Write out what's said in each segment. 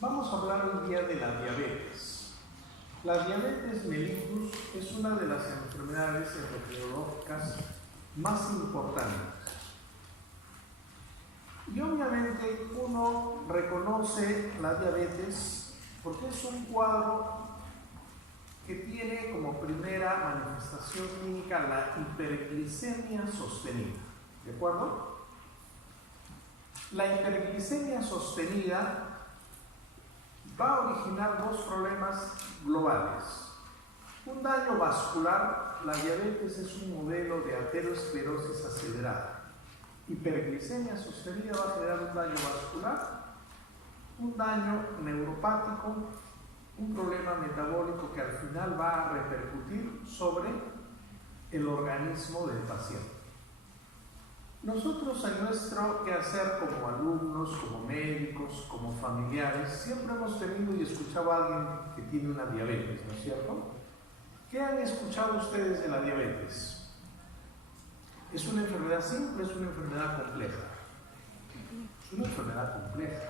Vamos a hablar hoy día de la diabetes. La diabetes mellitus es una de las enfermedades endocrinológicas más importantes. Y obviamente uno reconoce la diabetes porque es un cuadro que tiene como primera manifestación clínica la hiperglicemia sostenida. ¿De acuerdo? La hiperglicemia sostenida va a originar dos problemas globales. Un daño vascular. La diabetes es un modelo de aterosclerosis acelerada. Hiperglicemia sostenida va a generar un daño vascular, un daño neuropático, un problema metabólico que al final va a repercutir sobre el organismo del paciente. Nosotros en nuestro quehacer como alumnos, como médicos, como familiares, siempre hemos tenido y escuchado a alguien que tiene una diabetes, ¿no es cierto? ¿Qué han escuchado ustedes de la diabetes? ¿Es una enfermedad simple o es una enfermedad compleja? Es una enfermedad compleja.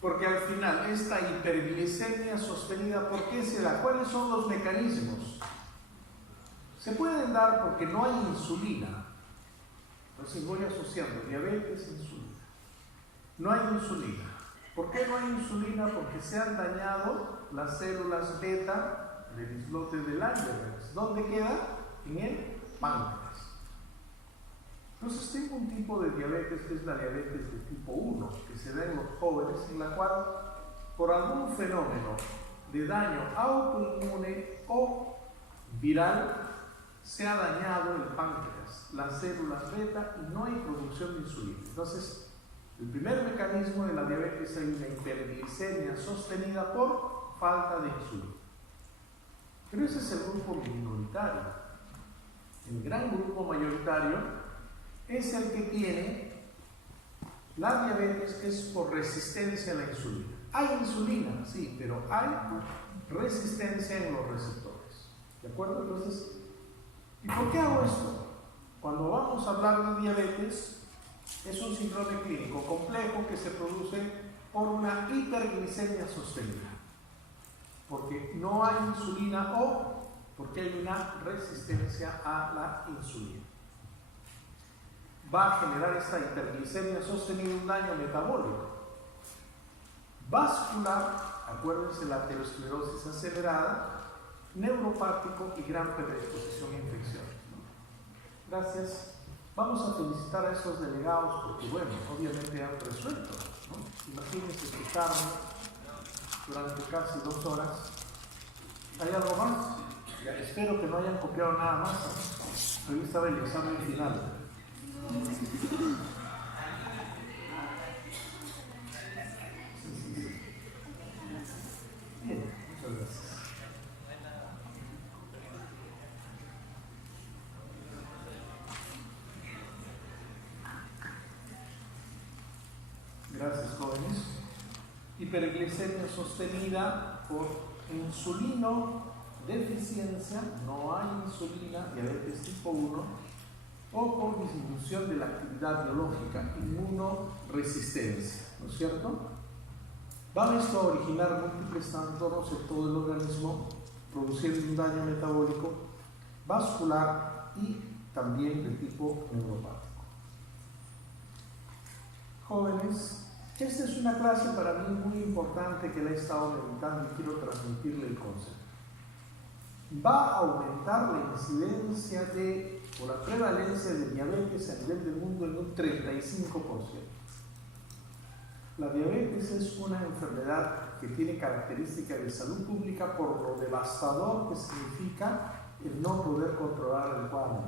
Porque al final, esta hiperglicemia sostenida, ¿por qué se da? ¿Cuáles son los mecanismos? Se pueden dar porque no hay insulina. Entonces voy asociando diabetes e insulina. No hay insulina. ¿Por qué no hay insulina? Porque se han dañado las células beta del islote de Langerhans. ¿Dónde queda? En el páncreas. Entonces tengo un tipo de diabetes que es la diabetes de tipo 1, que se da en los jóvenes, en la cual por algún fenómeno de daño autoinmune o viral se ha dañado el páncreas, las células beta, y no hay producción de insulina. Entonces, el primer mecanismo de la diabetes es una hiperglicemia sostenida por falta de insulina. Pero ese es el grupo minoritario. El gran grupo mayoritario es el que tiene la diabetes, que es por resistencia a la insulina. Hay insulina, sí, pero hay resistencia en los receptores. ¿De acuerdo? Entonces, ¿y por qué hago esto? Cuando vamos a hablar de diabetes, es un síndrome clínico complejo que se produce por una hiperglicemia sostenida. Porque no hay insulina o porque hay una resistencia a la insulina. Va a generar esta hiperglicemia sostenida un daño metabólico. Vascular, acuérdense, la aterosclerosis acelerada, neuropático y gran predisposición a infecciones. Gracias. Vamos a felicitar a esos delegados porque, bueno, obviamente han resuelto, ¿no? Imagínense escucharme durante casi 2 horas. ¿Hay algo más? Ya, espero que no hayan copiado nada más. Hoy estaba el examen final. Bien, muchas gracias. Gracias, jóvenes. Hiperglicemia sostenida por insulino deficiencia, no hay insulina, diabetes tipo 1, o por disminución de la actividad biológica, inmunoresistencia, ¿no es cierto? Va esto a originar múltiples trastornos en todo el organismo, produciendo un daño metabólico, vascular y también de tipo neuropático. Jóvenes, esta es una clase para mí muy importante que la he estado meditando y quiero transmitirle el concepto. Va a aumentar la incidencia o la prevalencia de diabetes a nivel del mundo en un 35%. La diabetes es una enfermedad que tiene características de salud pública por lo devastador que significa el no poder controlar el cuadro.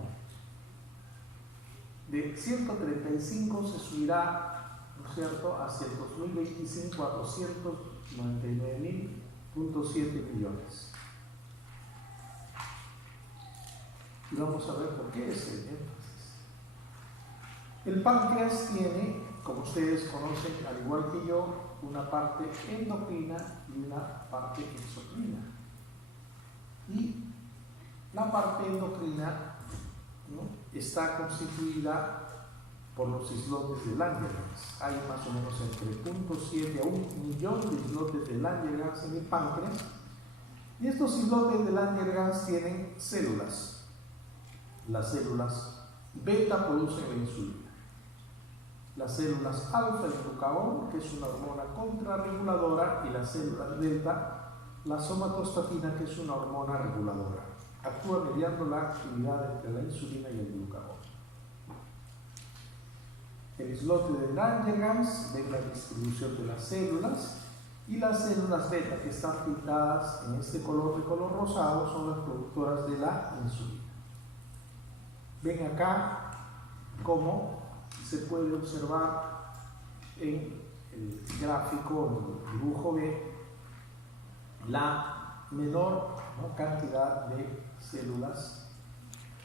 De 135 se subirá, ¿no es cierto?, hacia el 2025 a 299.7 millones. Y vamos a ver por qué es el énfasis. El páncreas tiene, como ustedes conocen, al igual que yo, una parte endocrina y una parte exocrina. Y la parte endocrina, ¿no?, está constituida por los islotes de Langerhans. Hay más o menos entre 0.7 a 1 millón de islotes de Langerhans en el páncreas. Y estos islotes de Langerhans tienen células. Las células beta producen la insulina. Las células alfa, el glucagón, que es una hormona contrarreguladora, y las células delta, la somatostatina, que es una hormona reguladora. Actúa mediando la actividad entre la insulina y el glucagón. El islote de Langerhans ve la distribución de las células, y las células beta que están pintadas en este color de color rosado son las productoras de la insulina. Ven acá cómo se puede observar en el gráfico, en el dibujo B, la menor cantidad de células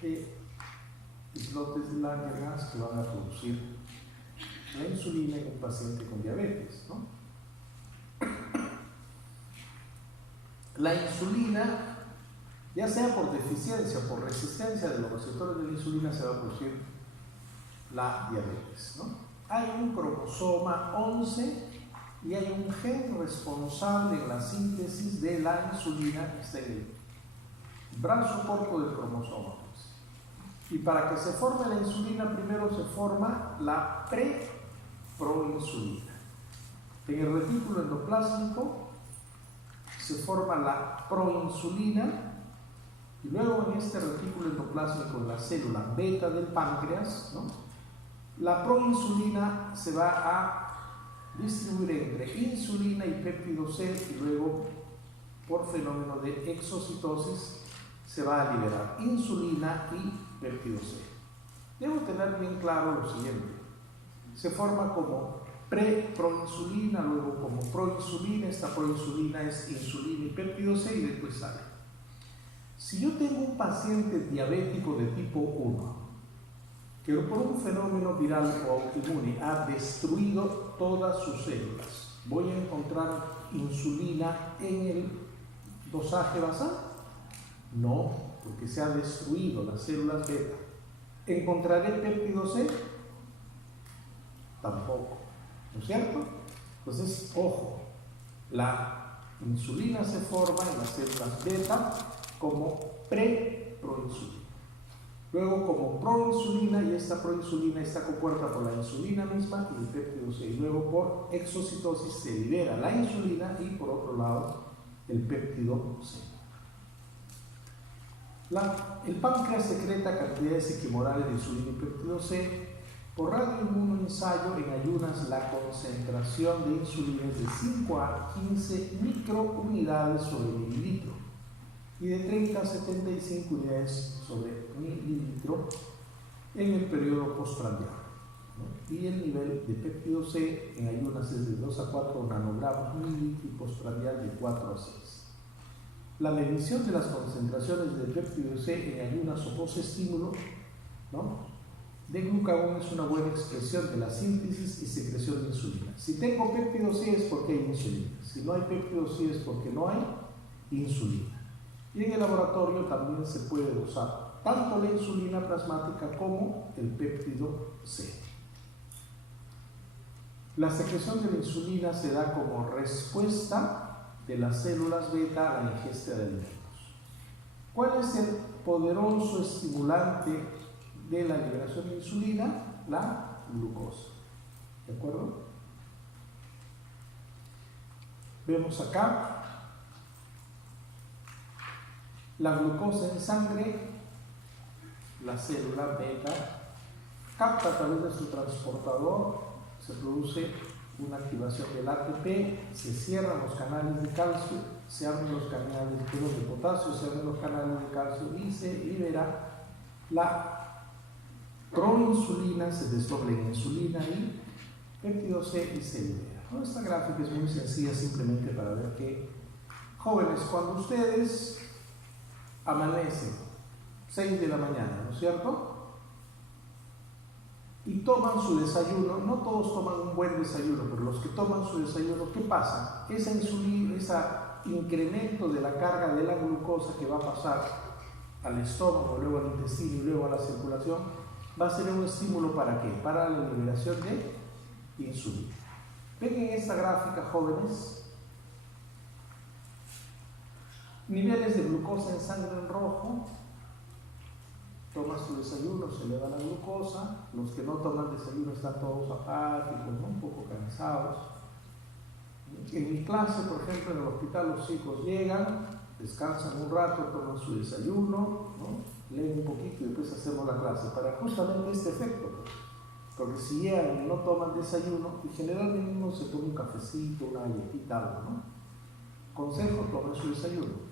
de islotes de Langerhans que van a producir la insulina en un paciente con diabetes, ¿no? La insulina, ya sea por deficiencia o por resistencia de los receptores de la insulina, se va a producir la diabetes, ¿no? Hay un cromosoma 11 y hay un gen responsable en la síntesis de la insulina que está en el brazo corto del cromosoma 11. Y para que se forme la insulina, primero se forma la preproinsulina. En el retículo endoplásmico se forma la proinsulina, y luego en este retículo endoplásmico, en la célula beta del páncreas, ¿no?, la proinsulina se va a distribuir entre insulina y péptido C, y luego, por fenómeno de exocitosis, se va a liberar insulina y péptido C. Debo tener bien claro lo siguiente: se forma como preproinsulina, luego como proinsulina. Esta proinsulina es insulina y péptido C, y después sale. Si yo tengo un paciente diabético de tipo 1 que por un fenómeno viral o autoinmune ha destruido todas sus células, ¿voy a encontrar insulina en el dosaje basal? No, porque se ha destruido las células beta. ¿Encontraré péptido C? Tampoco, ¿no es cierto? Entonces, ojo, la insulina se forma en las células beta como preproinsulina. Luego como proinsulina, y esta proinsulina está compuesta por la insulina misma y el péptido C. Y luego por exocitosis se libera la insulina y por otro lado el péptido C. El páncreas secreta cantidades equimorales de insulina y péptido C. Por radioinmunoensayo en ayunas, la concentración de insulina es de 5 a 15 microunidades sobre mililitro y de 30 a 75 unidades sobre mililitro en el periodo postprandial, ¿no? Y el nivel de péptido C en ayunas es de 2 a 4 nanogramos mililitro y postprandial de 4 a 6. La medición de las concentraciones de péptido C en ayunas o posestímulo, ¿no?, de glucagón es una buena expresión de la síntesis y secreción de insulina. Si tengo péptido C es porque hay insulina. Si no hay péptido C es porque no hay insulina. Y en el laboratorio también se puede usar tanto la insulina plasmática como el péptido C. La secreción de la insulina se da como respuesta de las células beta a la ingesta de alimentos. ¿Cuál es el poderoso estimulante de la liberación de insulina? La glucosa. ¿De acuerdo? Vemos acá la glucosa en sangre. La célula beta capta a través de su transportador, se produce una activación del ATP, se cierran los canales de calcio, se abren los canales de potasio, se abren los canales de calcio y se libera la proinsulina, se desdobla en insulina y péptido C y se libera. ¿No? Esta gráfica es muy sencilla, simplemente para ver que, jóvenes, cuando ustedes amanecen 6 de la mañana, ¿no es cierto?, y toman su desayuno, no todos toman un buen desayuno, pero los que toman su desayuno, ¿qué pasa? Esa insulina, ese incremento de la carga de la glucosa que va a pasar al estómago, luego al intestino y luego a la circulación, va a ser un estímulo ¿para qué? Para la liberación de insulina. Ven en esta gráfica, jóvenes, niveles de glucosa en sangre en rojo. Tomas tu desayuno, se eleva la glucosa. Los que no toman desayuno están todos apáticos, ¿no? Un poco cansados. En mi clase, por ejemplo, en el hospital, los chicos llegan, descansan un rato, toman su desayuno, ¿no? Leen un poquito y después hacemos la clase, para justamente este efecto. Porque si llegan y no toman desayuno, y generalmente uno se toma un cafecito, una galletita, algo, ¿no? Consejo, tomen su desayuno.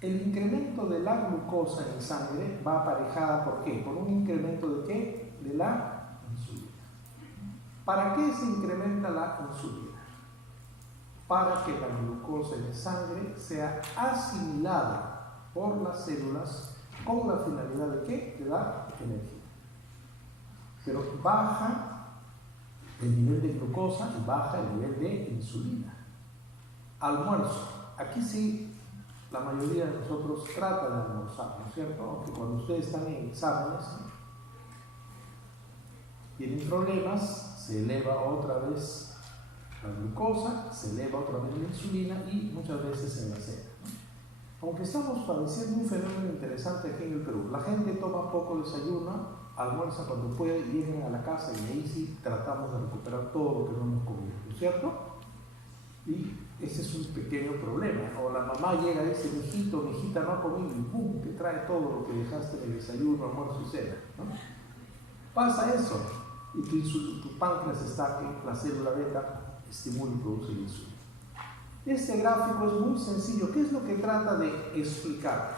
El incremento de la glucosa en sangre va aparejada, ¿por qué? Por un incremento de ¿qué? De la insulina. ¿Para qué se incrementa la insulina? Para que la glucosa en sangre sea asimilada por las células con la finalidad de ¿qué? De dar energía. Pero baja el nivel de glucosa y baja el nivel de insulina. Almuerzo. Aquí sí, la mayoría de nosotros trata de almorzar, ¿no es cierto? Aunque cuando ustedes están en exámenes, ¿no? Tienen problemas, se eleva otra vez la glucosa, se eleva otra vez la insulina y muchas veces en la cena, ¿no? Aunque estamos padeciendo un fenómeno interesante aquí en el Perú, la gente toma poco desayuno, almuerza cuando puede y llegan a la casa y ahí sí tratamos de recuperar todo lo que no hemos comido, ¿no es cierto? Y ese es un pequeño problema. O la mamá llega y dice, mijito, mijita no ha comido, y ¡pum!, te trae todo lo que dejaste en el desayuno, almuerzo y cena, ¿no? Pasa eso, y tu páncreas está que la célula beta estimula y produce la insulina. Este gráfico es muy sencillo. ¿Qué es lo que trata de explicar?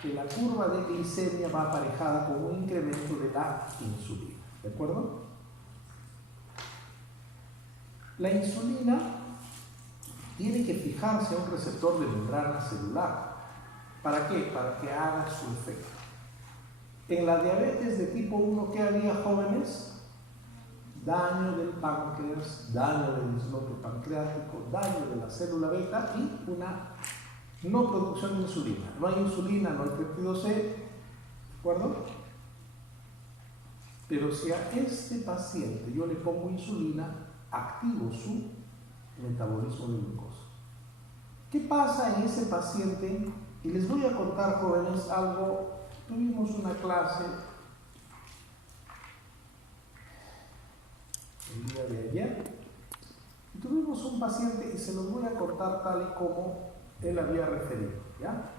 Que la curva de glicemia va aparejada con un incremento de la insulina, ¿de acuerdo? La insulina tiene que fijarse a un receptor de membrana celular. ¿Para qué? Para que haga su efecto. En la diabetes de tipo 1, ¿qué haría, jóvenes? Daño del páncreas, daño del islote pancreático, daño de la célula beta y una no producción de insulina. No hay insulina, no hay péptido C, ¿de acuerdo? Pero si a este paciente yo le pongo insulina, activo su metabolismo de glucosa. ¿Qué pasa en ese paciente? Y les voy a contar, jóvenes, algo. Tuvimos una clase el día de ayer y tuvimos un paciente y se los voy a contar tal y como él había referido, ¿ya?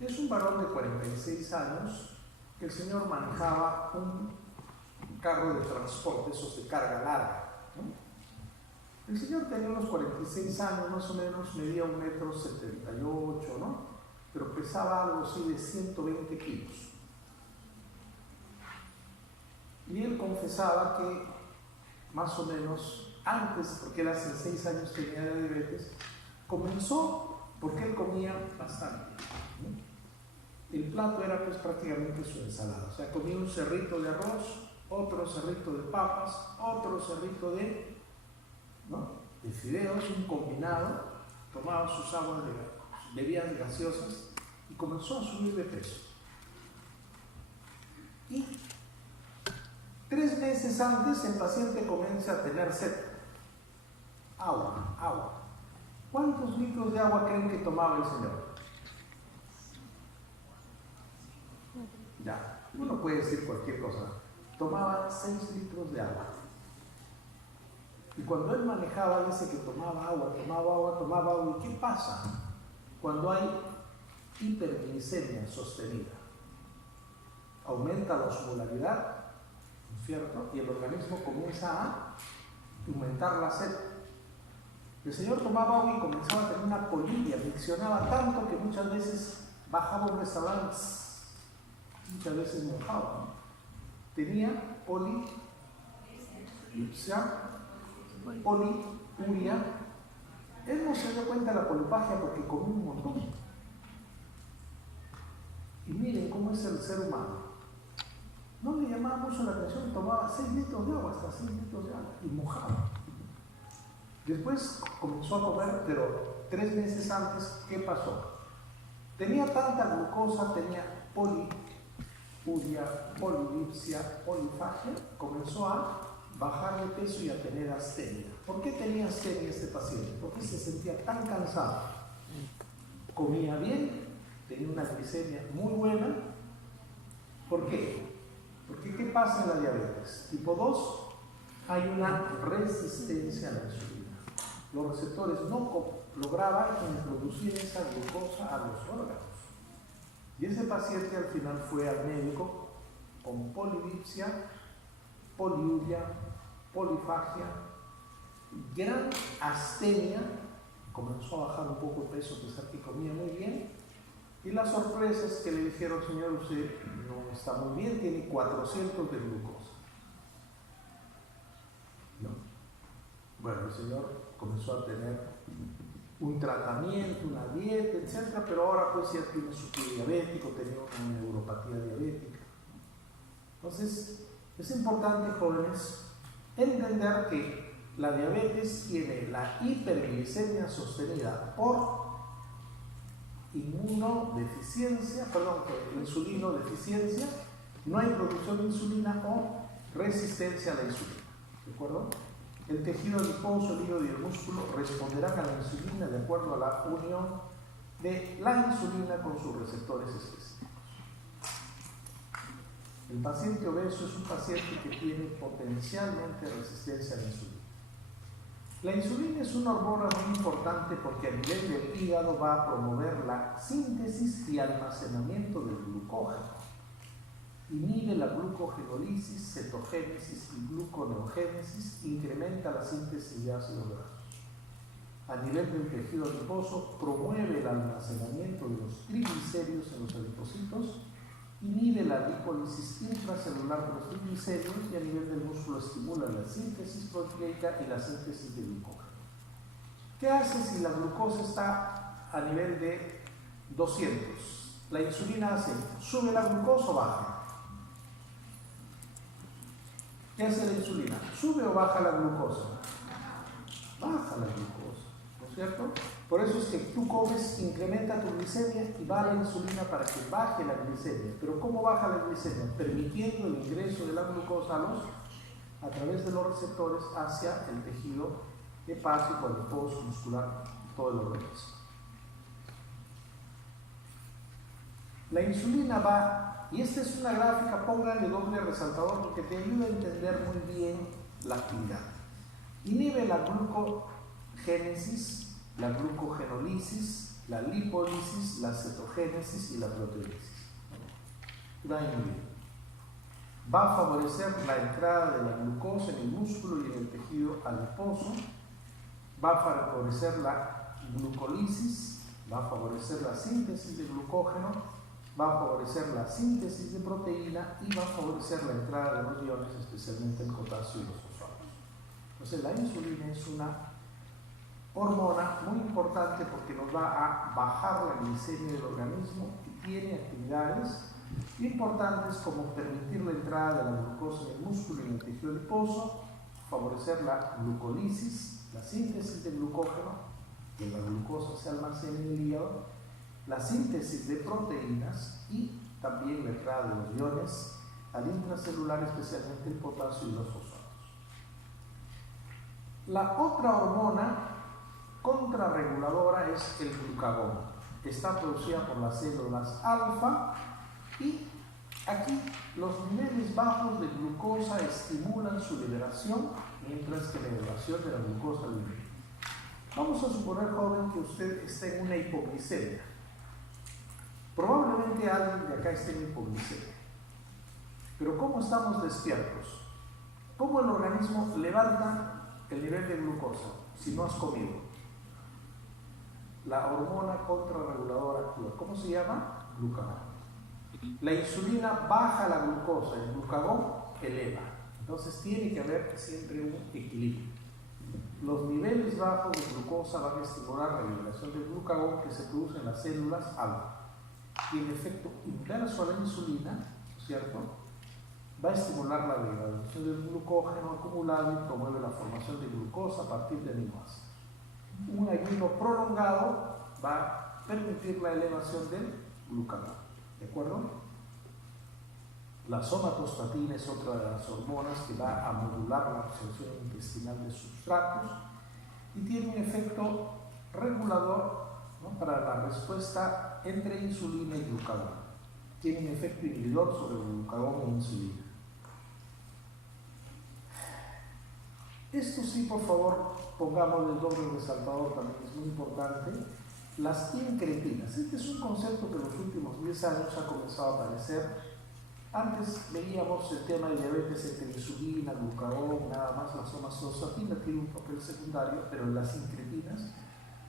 Es un varón de 46 años que el señor manejaba un carro de transporte, esos de carga larga, ¿no? El señor tenía unos 46 años, más o menos, medía 1,78 m, ¿no? Pero pesaba algo así de 120 kilos. Y él confesaba que, más o menos, antes, porque él hace 6 años tenía diabetes, comenzó porque él comía bastante, ¿no? El plato era pues prácticamente su ensalada. O sea, comía un cerrito de arroz, otro cerrito de papas, otro cerrito de, ¿no?, de fideos, un combinado, tomaba sus aguas de bebidas gaseosas y comenzó a subir de peso. Y 3 meses antes el paciente comienza a tener sed. Agua. ¿Cuántos litros de agua creen que tomaba el señor? Ya, uno puede decir cualquier cosa. Tomaba 6 litros de agua. Y cuando él manejaba, dice que tomaba agua. ¿Y qué pasa cuando hay hiperglicemia sostenida? Aumenta la osmolaridad, ¿cierto? Y el organismo comienza a aumentar la sed. El señor tomaba agua y comenzaba a tener una poliuria, miccionaba tanto que muchas veces bajaba a un restaurante, muchas veces mojaba, ¿no? Tenía poliuria, Él no se dio cuenta de la polifagia porque comió un montón. Y miren cómo es el ser humano. No le llamaba mucho la atención, tomaba 6 litros de agua, hasta 6 litros de agua, y mojaba. Después comenzó a comer, pero 3 meses antes, ¿qué pasó? Tenía tanta glucosa, tenía poliuria, polidipsia, polifagia, comenzó a bajar de peso y a tener astenia. ¿Por qué tenía astenia este paciente? Porque se sentía tan cansado. Comía bien, tenía una glicemia muy buena. ¿Por qué? Porque ¿qué pasa en la diabetes? Tipo 2, hay una resistencia a la insulina. Los receptores no lograban introducir esa glucosa a los órganos. Y ese paciente al final fue al médico con polidipsia, poliuria, polifagia, gran astenia, comenzó a bajar un poco de peso, a pesar que comía muy bien, y la sorpresa es que le dijeron: señor, usted no está muy bien, tiene 400 de glucosa. ¿No? Bueno, el señor comenzó a tener un tratamiento, una dieta, etc., pero ahora pues ya tiene su pie diabético, tenía una neuropatía diabética. Entonces, es importante, jóvenes, entender que la diabetes tiene la hiperglicemia sostenida por inmunodeficiencia, la insulinodeficiencia, no hay producción de insulina o resistencia a la insulina. ¿De acuerdo? El tejido adiposo, el hígado y el músculo responderán a la insulina de acuerdo a la unión de la insulina con sus receptores específicos. El paciente obeso es un paciente que tiene potencialmente resistencia a la insulina. La insulina es una hormona muy importante porque a nivel del hígado va a promover la síntesis y almacenamiento del glucógeno. Inhibe la glucogenólisis, cetogénesis y gluconeogénesis, incrementa la síntesis de ácidos grasos. A nivel del tejido adiposo, promueve el almacenamiento de los triglicéridos en los adipocitos, inhibe la lipólisis intracelular de los triglicéridos y a nivel del músculo estimula la síntesis proteica y la síntesis de glucógeno. ¿Qué hace si la glucosa está a nivel de 200? La insulina hace, ¿sube la glucosa o baja? ¿Qué hace la insulina? ¿Sube o baja la glucosa? Baja la glucosa, ¿no es cierto? Por eso es que tú comes, incrementa tu glicemia y va la insulina para que baje la glicemia. ¿Pero cómo baja la glicemia? Permitiendo el ingreso de la glucosa a través de los receptores hacia el tejido hepático, adiposo, muscular, todo el organismo. La insulina va, y esta es una gráfica, pónganle doble resaltador porque te ayuda a entender muy bien la actividad. Inhibe la glucogénesis, la glucogenólisis, la lipólisis, la cetogénesis y la proteólisis. Va a inhibir. Va a favorecer la entrada de la glucosa en el músculo y en el tejido adiposo. Va a favorecer la glucolisis, va a favorecer la síntesis de glucógeno, va a favorecer la síntesis de proteína y va a favorecer la entrada de los iones, especialmente el potasio y los fosfatos. Entonces la insulina es una hormona muy importante porque nos va a bajar la glicemia del organismo y tiene actividades importantes como permitir la entrada de la glucosa en el músculo y en el tejido adiposo, favorecer la glucolisis, la síntesis de glucógeno, que la glucosa se almacene en el hígado, la síntesis de proteínas y también la entrada de los iones al intracelular, especialmente el potasio y los fosfatos. La otra hormona contrarreguladora es el glucagón. Está producida por las células alfa y aquí los niveles bajos de glucosa estimulan su liberación, mientras que la elevación de la glucosa disminuye. Vamos a suponer, joven, que usted esté en una hipoglicemia. Probablemente alguien de acá esté en hipoglicemia. Pero ¿cómo estamos despiertos? ¿Cómo el organismo levanta el nivel de glucosa si no has comido? La hormona contrarreguladora actúa. ¿Cómo se llama? Glucagón. La insulina baja la glucosa, el glucagón eleva. Entonces tiene que haber siempre un equilibrio. Los niveles bajos de glucosa van a estimular la liberación del glucagón que se produce en las células alfa. Y el efecto inverso a la insulina, ¿cierto?, va a estimular la degradación del glucógeno acumulado y promueve la formación de glucosa a partir de aminoácidos. Un ayuno prolongado va a permitir la elevación del glucagón. ¿De acuerdo? La somatostatina es otra de las hormonas que va a modular la absorción intestinal de sustratos y tiene un efecto regulador, ¿no?, para la respuesta entre insulina y glucagón. Tiene un efecto inhibidor sobre el glucagón e insulina. Esto sí, por favor, pongamos el doble resaltador, también es muy importante. Las incretinas. Este es un concepto que en los últimos 10 años ha comenzado a aparecer. Antes veíamos el tema de diabetes entre insulina, glucagón, nada más. La somatostatina tiene un papel secundario, pero las incretinas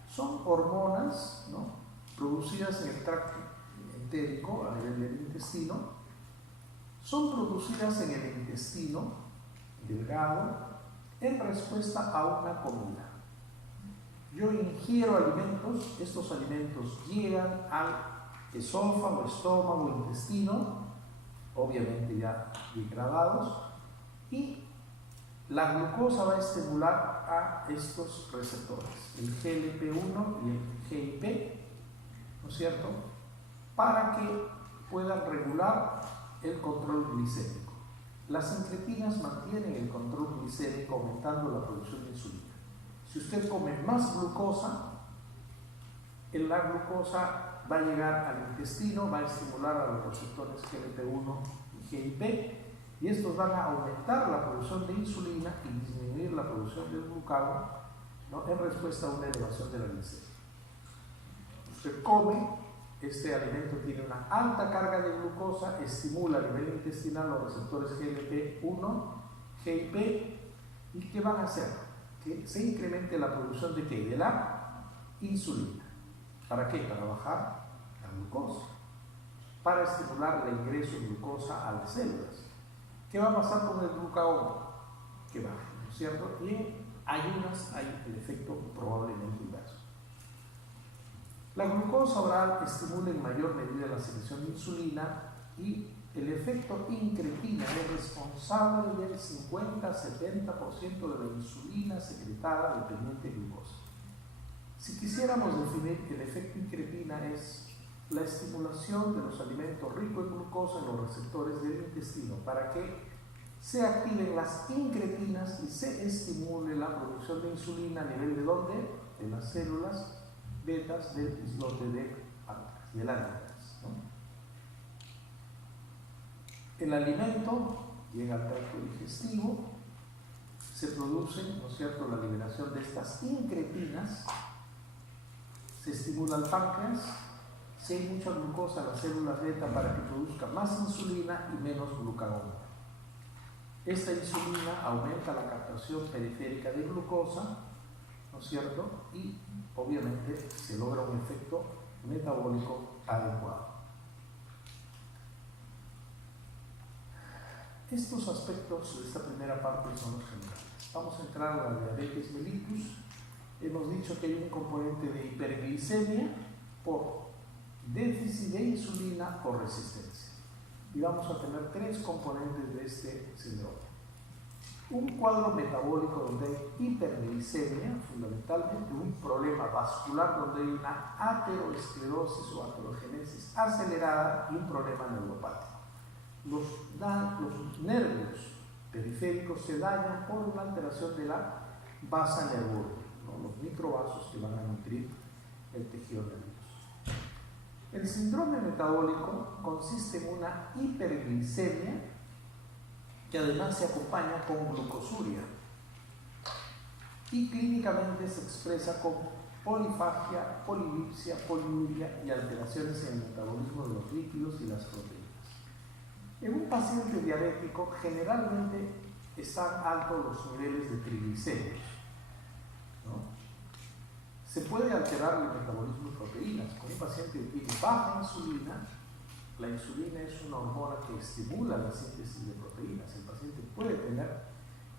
son hormonas, ¿no?, producidas en el tracto entérico, a nivel del intestino. Son producidas en el intestino delgado en respuesta a una comida. Yo ingiero alimentos, estos alimentos llegan al esófago, estómago, intestino, obviamente ya degradados, y la glucosa va a estimular a estos receptores, el GLP-1 y el GIP, ¿no es cierto?, para que puedan regular el control glicémico. Las incretinas mantienen el control glicémico aumentando la producción de insulina. Si usted come más glucosa, la glucosa va a llegar al intestino, va a estimular a los receptores GLP-1 y GIP, y estos van a aumentar la producción de insulina y disminuir la producción del glucagón, ¿no?, en respuesta a una elevación de la glicemia. Usted come, este alimento tiene una alta carga de glucosa, estimula a nivel intestinal los receptores GLP-1, GIP, ¿y qué van a hacer? Que se incremente la producción de ¿qué? De la insulina. ¿Para qué? Para bajar la glucosa, para estimular el ingreso de glucosa a las células. ¿Qué va a pasar con el glucagón? Que baja, ¿no es cierto? Y en ayunas hay el efecto probablemente inverso. La glucosa oral estimula en mayor medida la secreción de insulina y el efecto incretina es responsable del 50-70% de la insulina secretada dependiente de glucosa. Si quisiéramos definir, el efecto incretina es la estimulación de los alimentos ricos en glucosa en los receptores del intestino para que se activen las incretinas y se estimule la producción de insulina a nivel de ¿dónde? De las células betas del islote de páncreas, del páncreas, ¿no? El alimento llega al tracto digestivo, se produce, ¿no es cierto?, la liberación de estas incretinas, se estimula el páncreas, si hay mucha glucosa en las células beta para que produzca más insulina y menos glucagón. Esta insulina aumenta la captación periférica de glucosa, ¿no es cierto?, y obviamente se logra un efecto metabólico adecuado. Estos aspectos de esta primera parte son los generales. Vamos a entrar a la diabetes mellitus. Hemos dicho que hay un componente de hiperglicemia por déficit de insulina o resistencia. Y vamos a tener 3 componentes de este síndrome. Un cuadro metabólico donde hay hiperglicemia, fundamentalmente un problema vascular donde hay una ateroesclerosis o aterogénesis acelerada y un problema neuropático. Los nervios periféricos se dañan por una alteración de la basa nerviosa, ¿no?, los microvasos que van a nutrir el tejido nervioso. El síndrome metabólico consiste en una hiperglicemia que además se acompaña con glucosuria y clínicamente se expresa con polifagia, polilipsia, poliuria y alteraciones en el metabolismo de los lípidos y las proteínas. En un paciente diabético generalmente están altos los niveles de triglicéridos, ¿no? Se puede alterar el metabolismo de proteínas. Con un paciente que tiene baja insulina, la insulina es una hormona que estimula la síntesis de proteínas. El paciente puede tener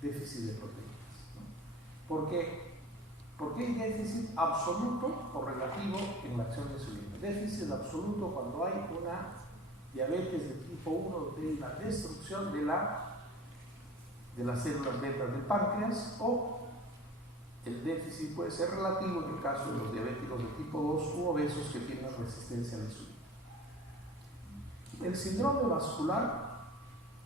déficit de proteínas, ¿no? ¿Por qué? Porque hay déficit absoluto o relativo en la acción de insulina. Déficit absoluto cuando hay una diabetes de tipo 1, donde hay una destrucción de las células beta del páncreas, o el déficit puede ser relativo en el caso de los diabéticos de tipo 2 u obesos que tienen resistencia a la insulina. El síndrome vascular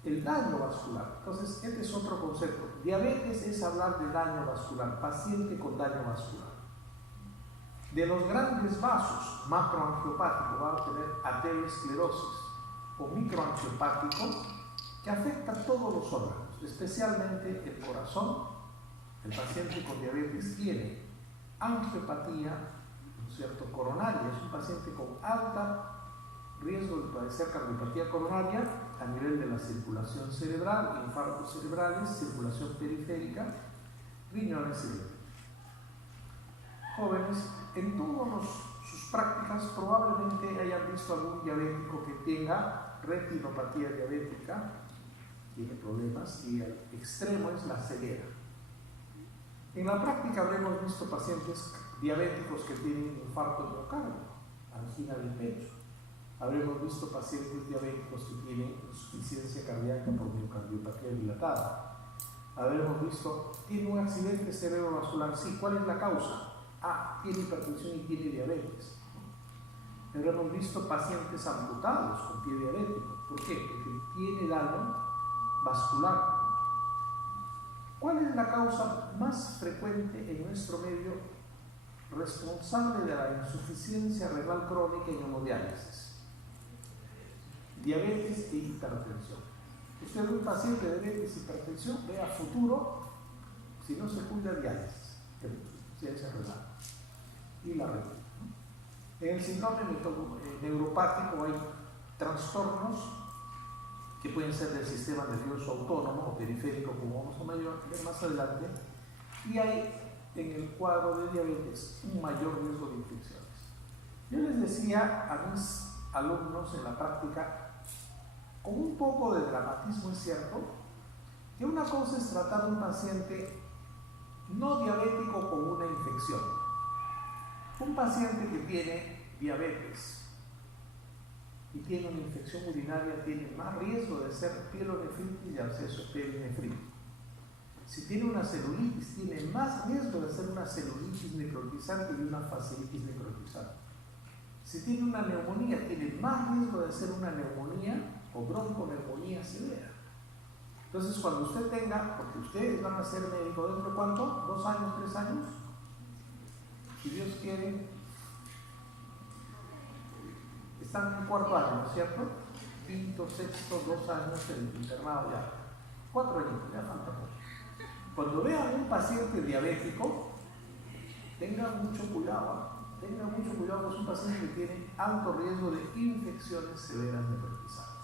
el daño vascular. Entonces, este es otro concepto. Diabetes es hablar de daño vascular, paciente con daño vascular. De los grandes vasos, macroangiopático, va a tener aterosclerosis, o microangiopático, que afecta a todos los órganos, especialmente el corazón. El paciente con diabetes tiene angiopatía, ¿no es cierto?, coronaria. Es un paciente con alto riesgo de padecer cardiopatía coronaria a nivel de la circulación cerebral, infartos cerebrales, circulación periférica, riñones eléctricos. Jóvenes, en todas sus prácticas probablemente hayan visto algún diabético que tenga retinopatía diabética, tiene problemas, y el extremo es la ceguera. En la práctica habremos visto pacientes diabéticos que tienen infarto de miocardio, angina del pecho. Habremos visto pacientes diabéticos que tienen insuficiencia cardíaca por miocardiopatía dilatada. Habremos visto, tiene un accidente cerebrovascular, sí, ¿cuál es la causa? Tiene hipertensión y tiene diabetes. Habremos visto pacientes amputados con pie diabético. ¿Por qué? Porque tiene daño vascular. ¿Cuál es la causa más frecuente en nuestro medio responsable de la insuficiencia renal crónica y hemodiálisis? Diabetes e hipertensión. Usted ve un paciente de diabetes y hipertensión, ve a futuro, si no se cuida, diálisis, insuficiencia renal y la retina. En el síndrome neuropático hay trastornos que pueden ser del sistema nervioso autónomo o periférico, como vamos a ver más adelante, y hay en el cuadro de diabetes un mayor riesgo de infecciones. Yo les decía a mis alumnos en la práctica, con un poco de dramatismo es cierto, que una cosa es tratar a un paciente no diabético con una infección. Un paciente que tiene diabetes y tiene una infección urinaria tiene más riesgo de ser pielonefritis y absceso perinefrítico. Si tiene una celulitis, tiene más riesgo de ser una celulitis necrotizante y una fasciitis necrotizante. Si tiene una neumonía, tiene más riesgo de ser una neumonía o bronconeumonía severa. Entonces, cuando usted tenga, porque ustedes van a ser médico dentro de ¿cuánto? 2 años, 3 años. Si Dios quiere, están en 4º año, ¿no es cierto? 5º, 6º, 2 años el internado ya. 4 años, ya falta poco. Cuando vean un paciente diabético, tengan mucho cuidado. Tengan mucho cuidado, porque es un paciente que tiene alto riesgo de infecciones severas necrotizantes.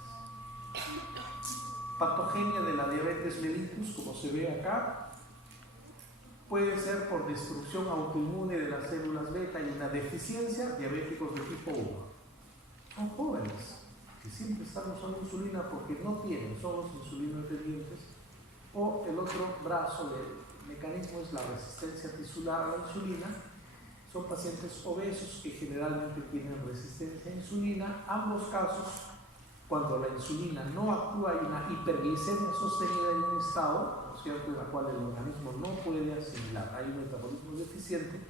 Patogenia de la diabetes mellitus, como se ve acá, puede ser por destrucción autoinmune de las células beta y una deficiencia, diabéticos de tipo 1. Son jóvenes que siempre están usando insulina porque no tienen, son los insulino dependientes, o el otro brazo del mecanismo es la resistencia tisular a la insulina. Son pacientes obesos que generalmente tienen resistencia a insulina. Ambos casos, cuando la insulina no actúa, hay una hiperglicemia sostenida en un estado, ¿no es cierto?, en la cual el organismo no puede asimilar. Hay un metabolismo deficiente,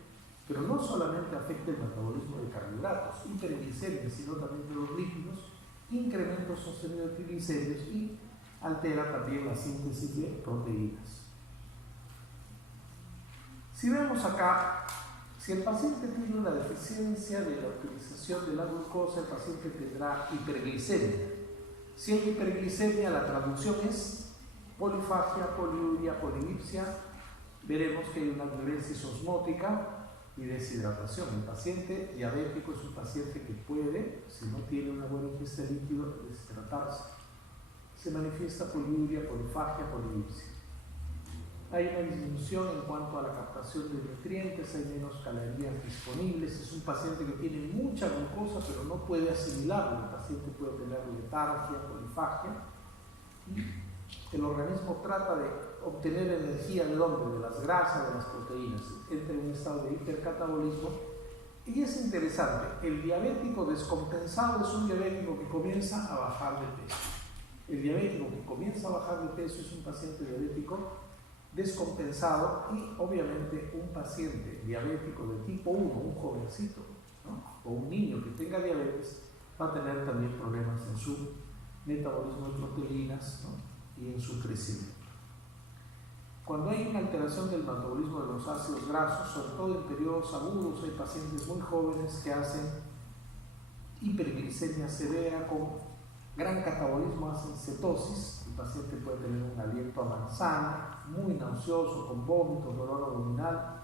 pero no solamente afecta el metabolismo de carbohidratos, hiperglicemia, sino también de los lípidos, incremento sostenido de triglicéridos y altera también la síntesis de proteínas. Si vemos acá, si el paciente tiene una deficiencia de la utilización de la glucosa, el paciente tendrá hiperglicemia. Si hay hiperglicemia, la traducción es polifagia, poliuria, polilipsia. Veremos que hay una violencia osmótica y deshidratación. El paciente diabético es un paciente que puede, si no tiene una buena ingesta de líquido, deshidratarse. Se manifiesta poliuria, polifagia, polilipsia. Hay una disminución en cuanto a la captación de nutrientes, hay menos calorías disponibles. Es un paciente que tiene mucha glucosa pero no puede asimilarlo. El paciente puede tener letargia, polifagia, y el organismo trata de obtener energía ¿de dónde? De las grasas, de las proteínas. Entra en un estado de hipercatabolismo. Y es interesante, el diabético descompensado es un diabético que comienza a bajar de peso. El diabético que comienza a bajar de peso es un paciente diabético descompensado, y obviamente un paciente diabético de tipo 1, un jovencito, ¿no?, o un niño que tenga diabetes, va a tener también problemas en su metabolismo de proteínas, ¿no? Y en su crecimiento. Cuando hay una alteración del metabolismo de los ácidos grasos, sobre todo en periodos agudos, hay pacientes muy jóvenes que hacen hiperglicemia severa con gran catabolismo, hacen cetosis. El paciente puede tener un aliento a manzana, muy nauseoso, con vómitos, dolor abdominal.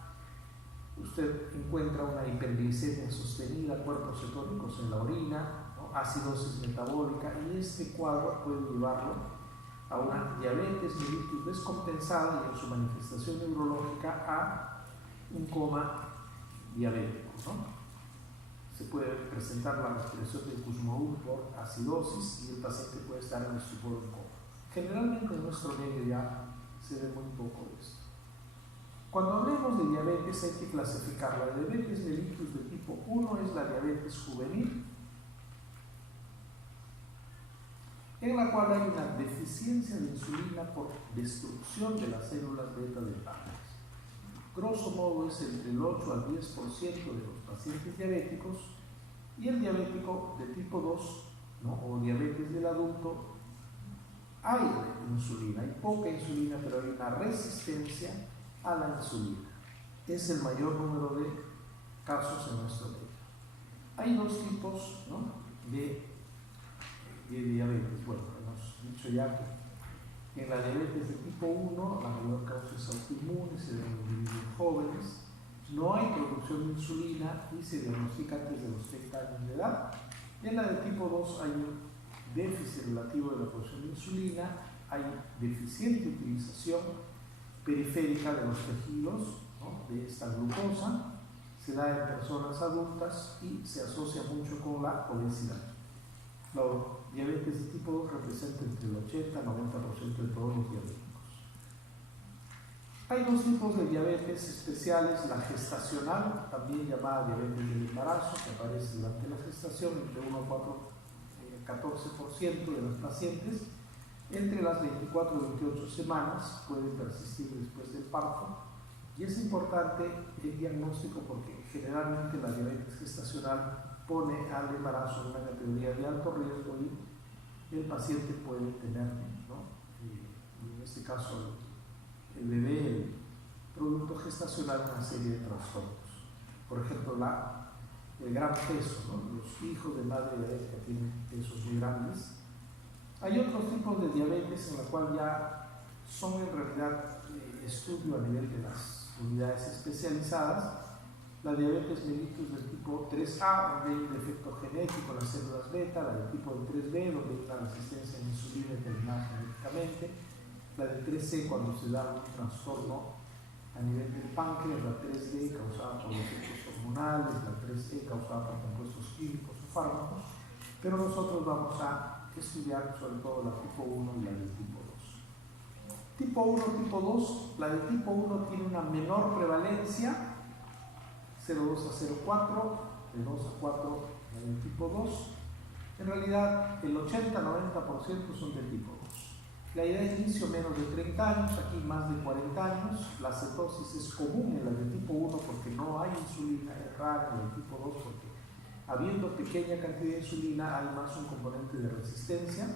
Usted encuentra una hiperglicemia sostenida, cuerpos cetónicos en la orina, ¿no? Acidosis metabólica, y este cuadro puede llevarlo a una diabetes mellitus descompensada y en su manifestación neurológica a un coma diabético, ¿no? Se puede presentar la respiración de Kussmaul por acidosis y el paciente puede estar en estupor en coma. Generalmente en nuestro medio ya se ve muy poco de esto. Cuando hablemos de diabetes hay que clasificar. La diabetes mellitus de tipo 1 es la diabetes juvenil, en la cual hay una deficiencia de insulina por destrucción de las células beta del páncreas. Grosso modo es entre el 8 al 10% de los pacientes diabéticos, y el diabético de tipo 2, ¿no? O diabetes del adulto, hay insulina, hay poca insulina, pero hay una resistencia a la insulina. Es el mayor número de casos en nuestro medio. Hay dos tipos, ¿no? de diabetes. Bueno, hemos dicho ya que en la diabetes de tipo 1 la mayor causa es autoinmune, se da en individuos jóvenes, no hay producción de insulina y se diagnostica antes de los 30 años de edad. En la de tipo 2 hay un déficit relativo de la producción de insulina, hay deficiente utilización periférica de los tejidos, ¿no? de esta glucosa, se da en personas adultas y se asocia mucho con la obesidad. La diabetes de tipo 2 representa entre el 80 y 90% de todos los diabéticos. Hay dos tipos de diabetes especiales: la gestacional, también llamada diabetes del embarazo, que aparece durante la gestación, entre 1 a 14% de los pacientes, entre las 24 y 28 semanas, puede persistir después del parto, y es importante el diagnóstico porque generalmente la diabetes gestacional pone al embarazo en una categoría de alto riesgo y el paciente puede tener, ¿no? En este caso el bebé, el producto gestacional, una serie de trastornos. Por ejemplo, el gran peso, ¿no? Los hijos de madre diabética tienen pesos muy grandes. Hay otros tipos de diabetes en la cual ya son en realidad estudio a nivel de las unidades especializadas. La diabetes mellitus del tipo 3A, donde hay un defecto genético en las células beta; la del tipo 3B, donde hay una resistencia a la insulina determinada genéticamente; la del 3C, cuando se da un trastorno a nivel del páncreas; la 3D, causada por defectos hormonales; la 3E, causada por compuestos químicos o fármacos. Pero nosotros vamos a estudiar sobre todo la tipo 1 y la del tipo 2. Tipo 1, tipo 2, la del tipo 1 tiene una menor prevalencia, 0,2 a 0,4, de 2 a 4 la del tipo 2. En realidad el 80-90% son del tipo 2. La edad de inicio menos de 30 años, aquí más de 40 años. La cetosis es común en la del tipo 1 porque no hay insulina, es rara en la del tipo 2 porque habiendo pequeña cantidad de insulina hay más un componente de resistencia.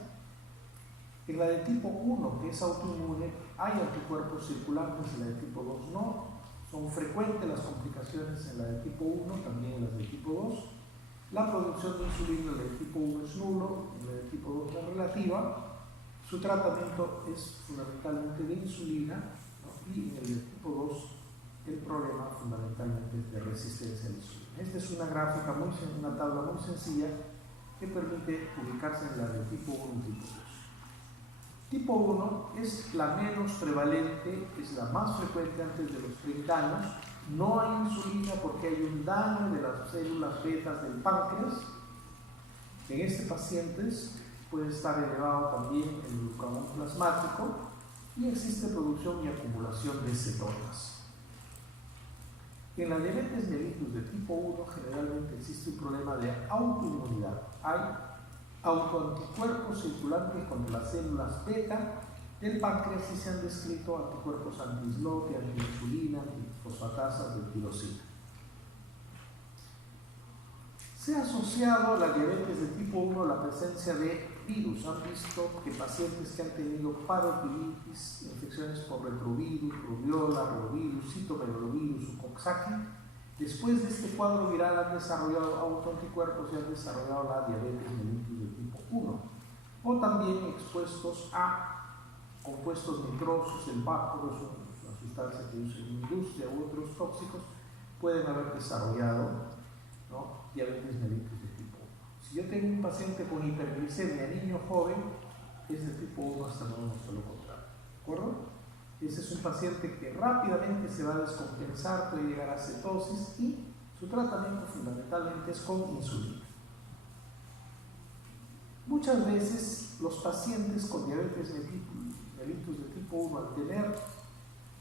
En la de tipo 1, que es autoinmune, hay anticuerpos circulantes, en la de tipo 2 no. Son frecuentes las complicaciones en la de tipo 1, también en las de tipo 2. La producción de insulina en la de tipo 1 es nulo, en la de tipo 2 es relativa. Su tratamiento es fundamentalmente de insulina, ¿no? Y en el de tipo 2 el problema fundamentalmente es de resistencia a la insulina. Esta es una gráfica, una tabla muy sencilla que permite ubicarse en la de tipo 1 y tipo 2. Tipo 1 es la menos prevalente, es la más frecuente antes de los 30 años. No hay insulina porque hay un daño de las células betas del páncreas. En este paciente puede estar elevado también el glucagón plasmático y existe producción y acumulación de cetonas. En la diabetes mellitus de tipo 1 generalmente existe un problema de autoinmunidad. Hay autoanticuerpos circulantes contra las células beta del páncreas y se han descrito anticuerpos anti-SLOT, anti-insulina, antifosfatasas de tirosina. Se ha asociado a la diabetes de tipo 1 la presencia de virus. Han visto que pacientes que han tenido parotiditis, infecciones por retrovirus, rubiola, rotavirus, citomegalovirus o coxsackie, después de este cuadro viral han desarrollado autoanticuerpos y han desarrollado la diabetes mellitus de tipo 1. O también expuestos a compuestos nitrosos, el báculo, una sustancia que usa en la industria u otros tóxicos, pueden haber desarrollado, ¿no?, diabetes mellitus de tipo 1. Si yo tengo un paciente con hiperglicemia, niño joven, es de tipo 1 hasta no lo contrario. ¿De acuerdo? Ese es un paciente que rápidamente se va a descompensar, puede llegar a cetosis y su tratamiento fundamentalmente es con insulina. Muchas veces los pacientes con diabetes mellitus de tipo 1, al tener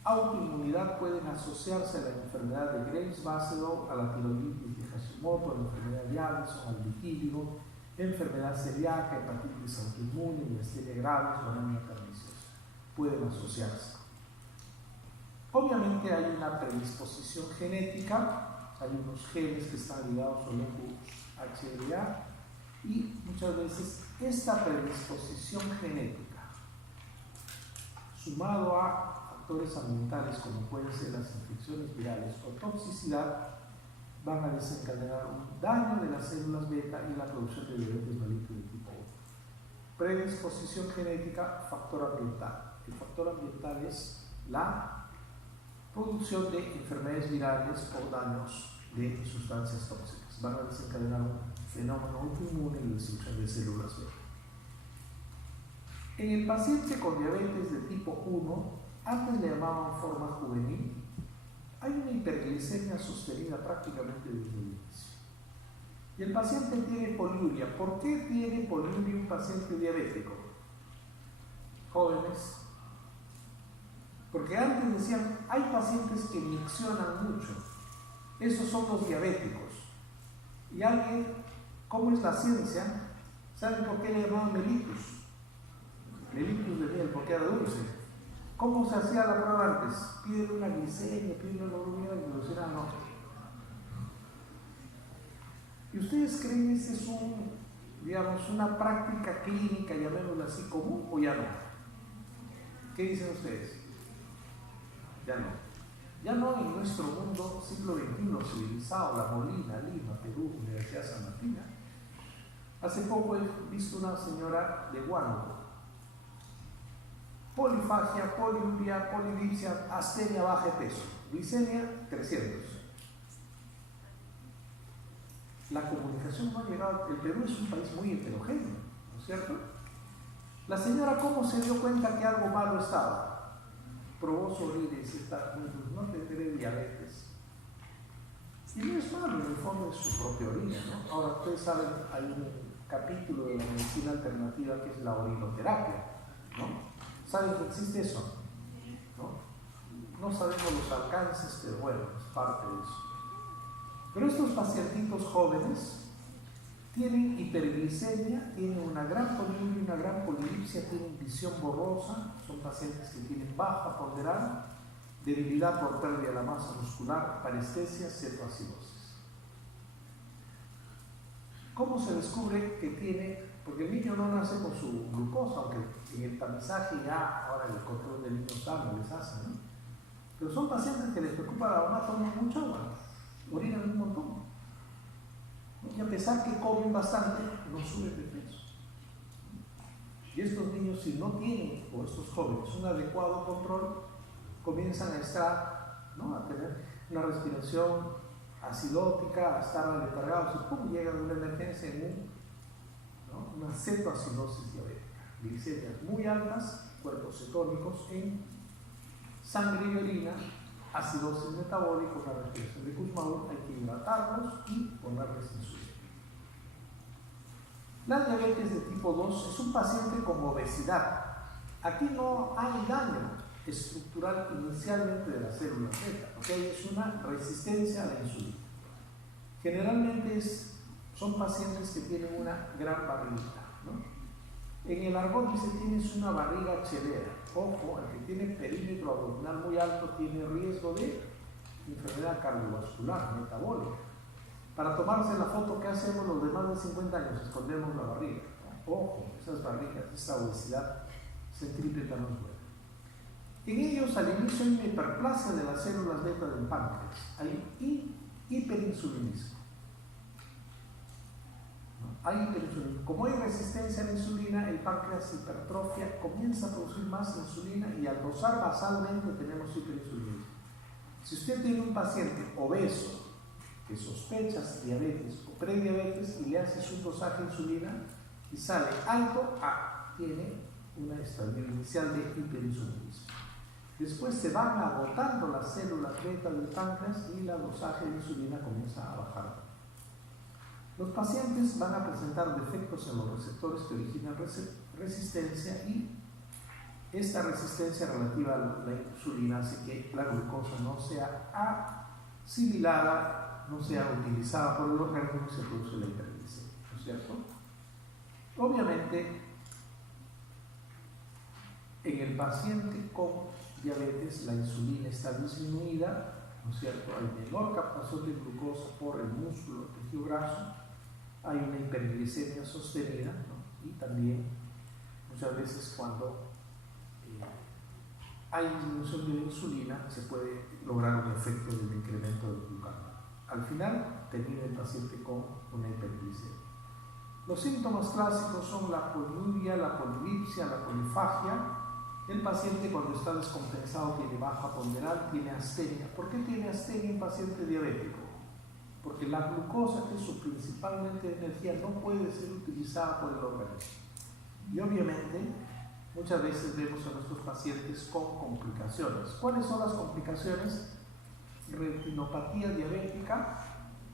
autoinmunidad, pueden asociarse a la enfermedad de Graves-Basedow, a la tiroiditis de Hashimoto, a la enfermedad de Addison, al vitíligo, enfermedad celíaca, hepatitis autoinmune, miastenia gravis o anemia perniciosa. Pueden asociarse. Obviamente hay una predisposición genética, hay unos genes que están ligados al locus HLA, y muchas veces esta predisposición genética, sumado a factores ambientales como pueden ser las infecciones virales o toxicidad, van a desencadenar un daño de las células beta y la producción de diabetes mellitus de tipo 1. Predisposición genética, factor ambiental. El factor ambiental es la producción de enfermedades virales o daños de sustancias tóxicas. Van a desencadenar un fenómeno autoinmune y destrucción de células beta. En el paciente con diabetes de tipo 1, antes le llamaban forma juvenil, hay una hiperglicemia sostenida prácticamente desde el inicio. Y el paciente tiene poliuria. ¿Por qué tiene poliuria un paciente diabético? Jóvenes. Porque antes decían, hay pacientes que miccionan mucho. Esos son los diabéticos. Y alguien, ¿cómo es la ciencia? ¿Saben por qué le llamaban mellitus? Mellitus de miel, porque era dulce. ¿Cómo se hacía la prueba antes? Piden una glicemia, piden una globulina y velocidad no. ¿Y ustedes creen que esa es una práctica clínica, llamémosla así, común o ya no? ¿Qué dicen ustedes? Ya no. Ya no en nuestro mundo, siglo XXI, civilizado, La Molina, Lima, Perú, Universidad San Martín. Hace poco he visto una señora de Huánuco. Polifagia, poliuria, polidipsia, astenia baja de peso, glicemia 300. La comunicación no ha llegado. El Perú es un país muy heterogéneo, ¿no es cierto? La señora, ¿cómo se dio cuenta que algo malo estaba? Probó su orina y dice, no tendré diabetes. Y no es malo, en el fondo es su propia orina, ¿no? Ahora, ustedes saben, hay un capítulo de la medicina alternativa que es la orinoterapia, ¿no? ¿Saben que existe eso? No sabemos los alcances, pero bueno, es parte de eso. Pero estos pacientitos jóvenes tienen hiperglicemia, tienen una gran poliuria, una gran polidipsia, tienen visión borrosa, son pacientes que tienen baja ponderada, debilidad por pérdida de la masa muscular, parestesia, cetoacidosis. ¿Cómo se descubre que tiene? Porque el niño no nace con su glucosa, aunque en el tamizaje ya, ahora el control del niño sano les hace, ¿no? Pero son pacientes que les preocupa la mamá, toman mucha agua, orinan un montón. Y a pesar que comen bastante, no suben de peso. Y estos niños, si no tienen, o estos jóvenes, un adecuado control, comienzan a estar, ¿no?, a tener una respiración acidótica, a estar aletargados, y pum, llegan a una emergencia en una cetoacidosis diabética, glicemias muy altas, cuerpos cetónicos en sangre y orina, acidosis metabólica, una respiración de Kussmaul, hay que hidratarlos y ponerles insulina. La diabetes de tipo 2 es un paciente con obesidad. Aquí no hay daño estructural inicialmente de las células beta, ¿okay? Es una resistencia a la insulina. Generalmente son pacientes que tienen una gran barriguita, ¿no? En el argot dice tienes una barriga chelera. Ojo, el que tiene perímetro abdominal muy alto tiene riesgo de enfermedad cardiovascular, metabólica. Para tomarse la foto, ¿qué hacemos los de más de 50 años? Escondemos la barriga, ¿no? ojo, esas barrigas, esta obesidad centrípeta no es buena. En ellos, al inicio, hay una hiperplasia de las células beta del páncreas, hay hiperinsulinismo. Hay hiperinsulinismo. Como hay resistencia a la insulina, el páncreas se hipertrofia, comienza a producir más insulina y al dosar basalmente tenemos hiperinsulinismo. Si usted tiene un paciente obeso que sospechas diabetes o prediabetes y le haces un dosaje de insulina y sale alto, tiene una estadio inicial de hiperinsulinismo. Después se van agotando las células beta del páncreas y la dosaje de insulina comienza a bajar. Los pacientes van a presentar defectos en los receptores que originan resistencia y esta resistencia relativa a la insulina hace que la glucosa no sea asimilada, no sea utilizada por el organismo y se produce la hiperglicemia, ¿no es cierto? Obviamente, en el paciente con diabetes la insulina está disminuida, ¿no es cierto? Hay menor captación de glucosa por el músculo, el tejido graso, hay una hiperglicemia sostenida, ¿no? Y también muchas veces cuando hay disminución de la insulina se puede lograr un efecto del incremento del glucagón. Al final termina el paciente con una hiperglicemia. Los síntomas clásicos son la poliuria, la polidipsia, la polifagia. El paciente cuando está descompensado tiene baja ponderal, tiene astenia. ¿Por qué tiene astenia en paciente diabético? Porque la glucosa, que es su principalmente energía, no puede ser utilizada por el organismo. Y obviamente, muchas veces vemos a nuestros pacientes con complicaciones. ¿Cuáles son las complicaciones? Retinopatía diabética,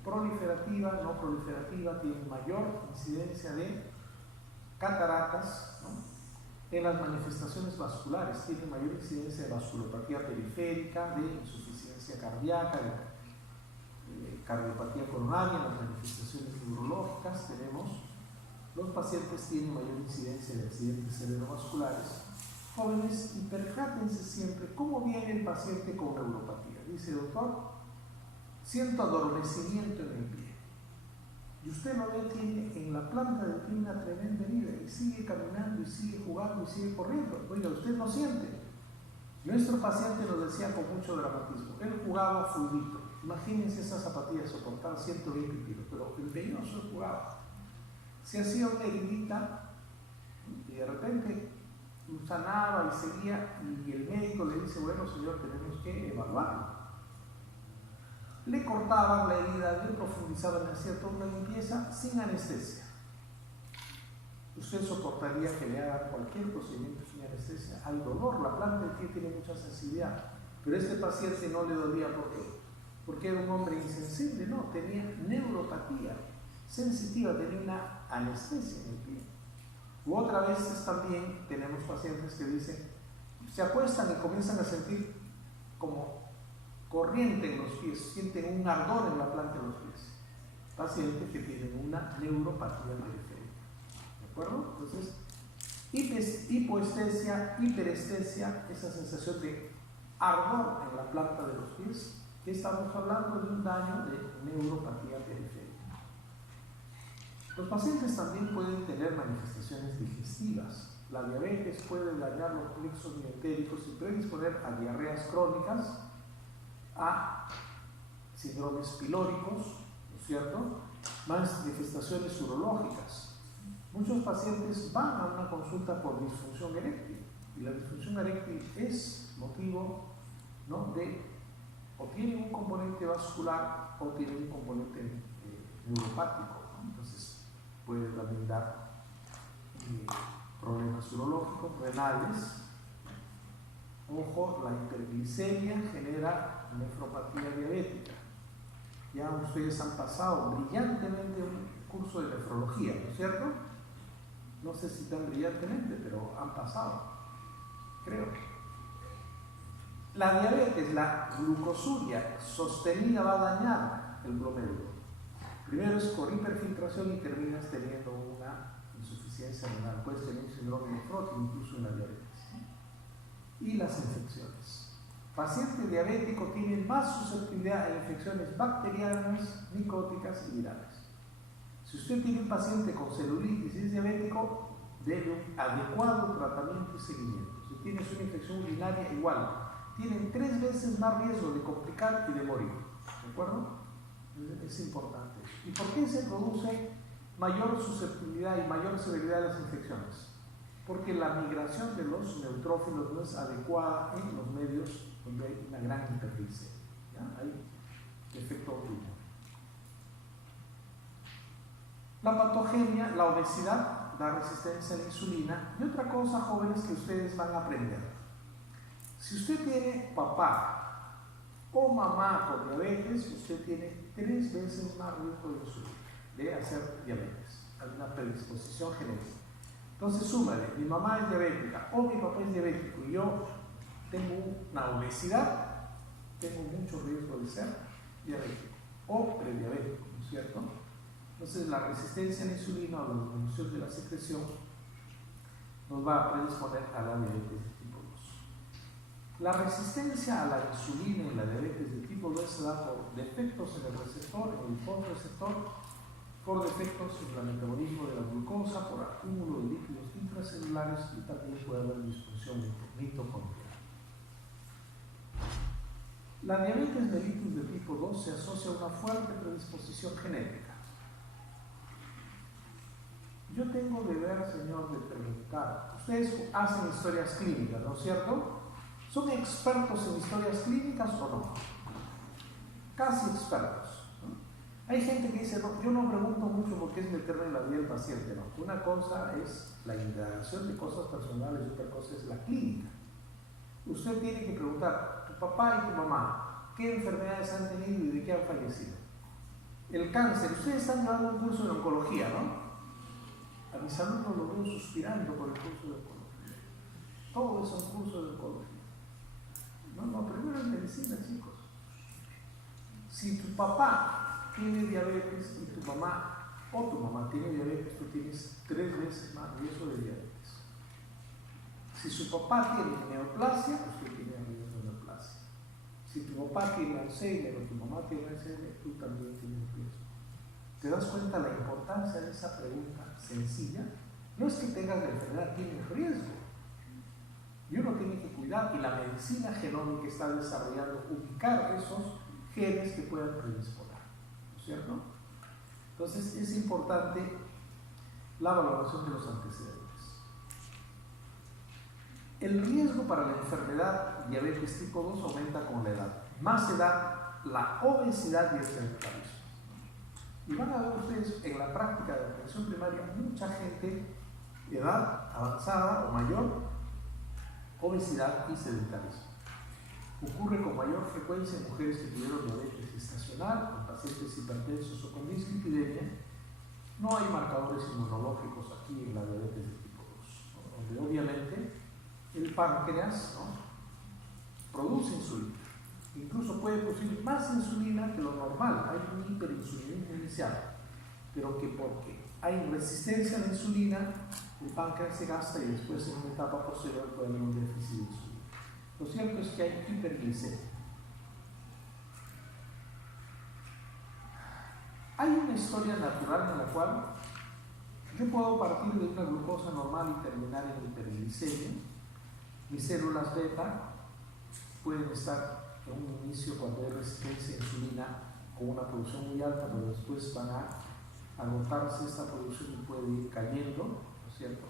proliferativa, no proliferativa, tiene mayor incidencia de cataratas, ¿no? En las manifestaciones vasculares tiene mayor incidencia de vasculopatía periférica, de insuficiencia cardíaca, de cardiopatía coronaria. En las manifestaciones neurológicas los pacientes tienen mayor incidencia de accidentes cerebrovasculares. Jóvenes, y percátense siempre cómo viene el paciente con neuropatía. Dice, doctor, siento adormecimiento en el pie. Y usted lo ve, tiene en la planta del pie una tremenda herida y sigue caminando y sigue jugando y sigue corriendo. Oiga, usted no siente. Nuestro paciente nos decía con mucho dramatismo, él jugaba fulbito. Imagínense esas zapatillas soportaban 120 kilos, pero el peñoso jugaba. Se hacía una heridita y de repente sanaba y seguía, y el médico le dice, bueno señor, tenemos que evaluarlo. Le cortaban la herida, le profundizaban, le hacían toda una limpieza sin anestesia. Usted soportaría que le hagan cualquier procedimiento sin anestesia. Hay dolor, la planta del pie tiene mucha sensibilidad, pero este paciente no le dolía. ¿Por qué? Porque era un hombre insensible, no, tenía neuropatía sensitiva, tenía una anestesia en el pie. U otras veces también tenemos pacientes que dicen, se acuestan y comienzan a sentir como corriente en los pies, sienten un ardor en la planta de los pies. Pacientes que tienen una neuropatía periférica. ¿De acuerdo? Entonces, hipoestesia, hiperestesia, esa sensación de ardor en la planta de los pies, que estamos hablando de un daño de neuropatía periférica. Los pacientes también pueden tener manifestaciones digestivas. La diabetes puede dañar los plexos miotéricos y predisponer a diarreas crónicas, a síndromes pilóricos, ¿no es cierto? Manifestaciones urológicas. Muchos pacientes van a una consulta por disfunción eréctil y la disfunción eréctil es motivo, ¿no?, de o tienen un componente vascular o tienen un componente neuropático, ¿no? Entonces puede también dar problemas urológicos, renales. Ojo, la hiperglicemia genera nefropatía diabética. Ya ustedes han pasado brillantemente un curso de nefrología, ¿no es cierto? No sé si tan brillantemente, pero han pasado, creo. La diabetes, la glucosuria sostenida va a dañar el glomérulo. Primero es por hiperfiltración y terminas teniendo una insuficiencia renal. Puedes tener un síndrome nefrótico, incluso una diabetes. Y las infecciones. Paciente diabético tiene más susceptibilidad a infecciones bacterianas, micóticas y virales. Si usted tiene un paciente con celulitis y es diabético, debe un adecuado tratamiento y seguimiento. Si tiene una infección urinaria, igual. Tienen 3 veces más riesgo de complicar y de morir. ¿De acuerdo? Es importante. ¿Y por qué se produce mayor susceptibilidad y mayor severidad de las infecciones? Porque la migración de los neutrófilos no es adecuada en los medios donde hay una gran hiperglicemia. Hay efecto tuyo. La patogenia, la obesidad, da resistencia a la insulina. Y otra cosa, jóvenes, que ustedes van a aprender. Si usted tiene papá o mamá con diabetes, usted tiene 3 veces más riesgo de hacer diabetes. Hay una predisposición genética. Entonces, súmale, mi mamá es diabética o mi papá es diabético y yo tengo una obesidad, tengo mucho riesgo de ser diabético o prediabético, ¿no es cierto? Entonces, la resistencia a la insulina o la disminución de la secreción nos va a predisponer a la diabetes de tipo 2. La resistencia a la insulina en la diabetes de tipo 2 se da por defectos en el receptor, en el fotoreceptor, por defectos en el metabolismo de la glucosa, por acúmulo de líquidos intracelulares y también puede haber disfunción mitocondrial. La diabetes mellitus de tipo 2 se asocia a una fuerte predisposición genética. Yo tengo deber, señor, de preguntar. Ustedes hacen historias clínicas, ¿no es cierto? ¿Son expertos en historias clínicas o no? Casi expertos. Hay gente que dice, no, yo no pregunto mucho porque es meterme en la vida del paciente, no. Una cosa es la indagación de cosas personales y otra cosa es la clínica. Usted tiene que preguntar, tu papá y tu mamá, ¿qué enfermedades han tenido y de qué han fallecido? El cáncer, ustedes están llevando un curso de oncología, ¿no? A mis alumnos los veo suspirando por el curso de oncología. Todo es un curso de oncología. No, primero es medicina, chicos. Si tu papá tiene diabetes y tu mamá o tu mamá tiene diabetes, tú tienes 3 veces más riesgo de diabetes. Si su papá tiene neoplasia, usted tiene riesgo de neoplasia. Si tu papá tiene Alzheimer o tu mamá tiene Alzheimer, tú también tienes riesgo. ¿Te das cuenta la importancia de esa pregunta sencilla? No es que tengas la enfermedad, tienes riesgo. Y uno tiene que cuidar, y la medicina genómica está desarrollando ubicar esos genes que puedan predisponer. ¿Cierto? Entonces es importante la valoración de los antecedentes. El riesgo para la enfermedad diabetes tipo 2 aumenta con la edad. Más edad, la obesidad y el sedentarismo. Y van a ver ustedes en la práctica de atención primaria mucha gente de edad avanzada o mayor, obesidad y sedentarismo. Ocurre con mayor frecuencia en mujeres que tuvieron diabetes gestacional, con pacientes hipertensos o con dislipidemia. No hay marcadores inmunológicos aquí en la diabetes de tipo 2, ¿no? Donde obviamente el páncreas, ¿no?, produce insulina. Incluso puede producir más insulina que lo normal. Hay un hiperinsulinismo inicial, pero que porque hay resistencia a la insulina, el páncreas se gasta y después en una etapa posterior puede haber un déficit de insulina. Lo cierto es que hay hiperglicemia. Hay una historia natural en la cual yo puedo partir de una glucosa normal y terminar en hiperglicemia. Mis células beta pueden estar en un inicio cuando hay resistencia a insulina con una producción muy alta, pero después van a agotarse esta producción y puede ir cayendo, ¿no es cierto?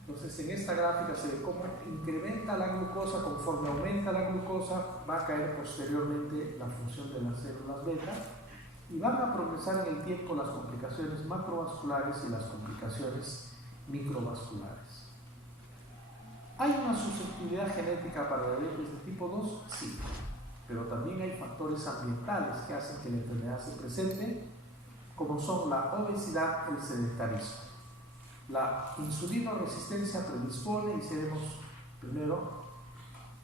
Entonces en esta gráfica se ve cómo incrementa la glucosa, conforme aumenta la glucosa va a caer posteriormente la función de las células beta y van a progresar en el tiempo las complicaciones macrovasculares y las complicaciones microvasculares. ¿Hay una susceptibilidad genética para la diabetes de tipo 2? Sí, pero también hay factores ambientales que hacen que la enfermedad se presente, como son la obesidad y el sedentarismo. La insulinoresistencia predispone, y seremos primero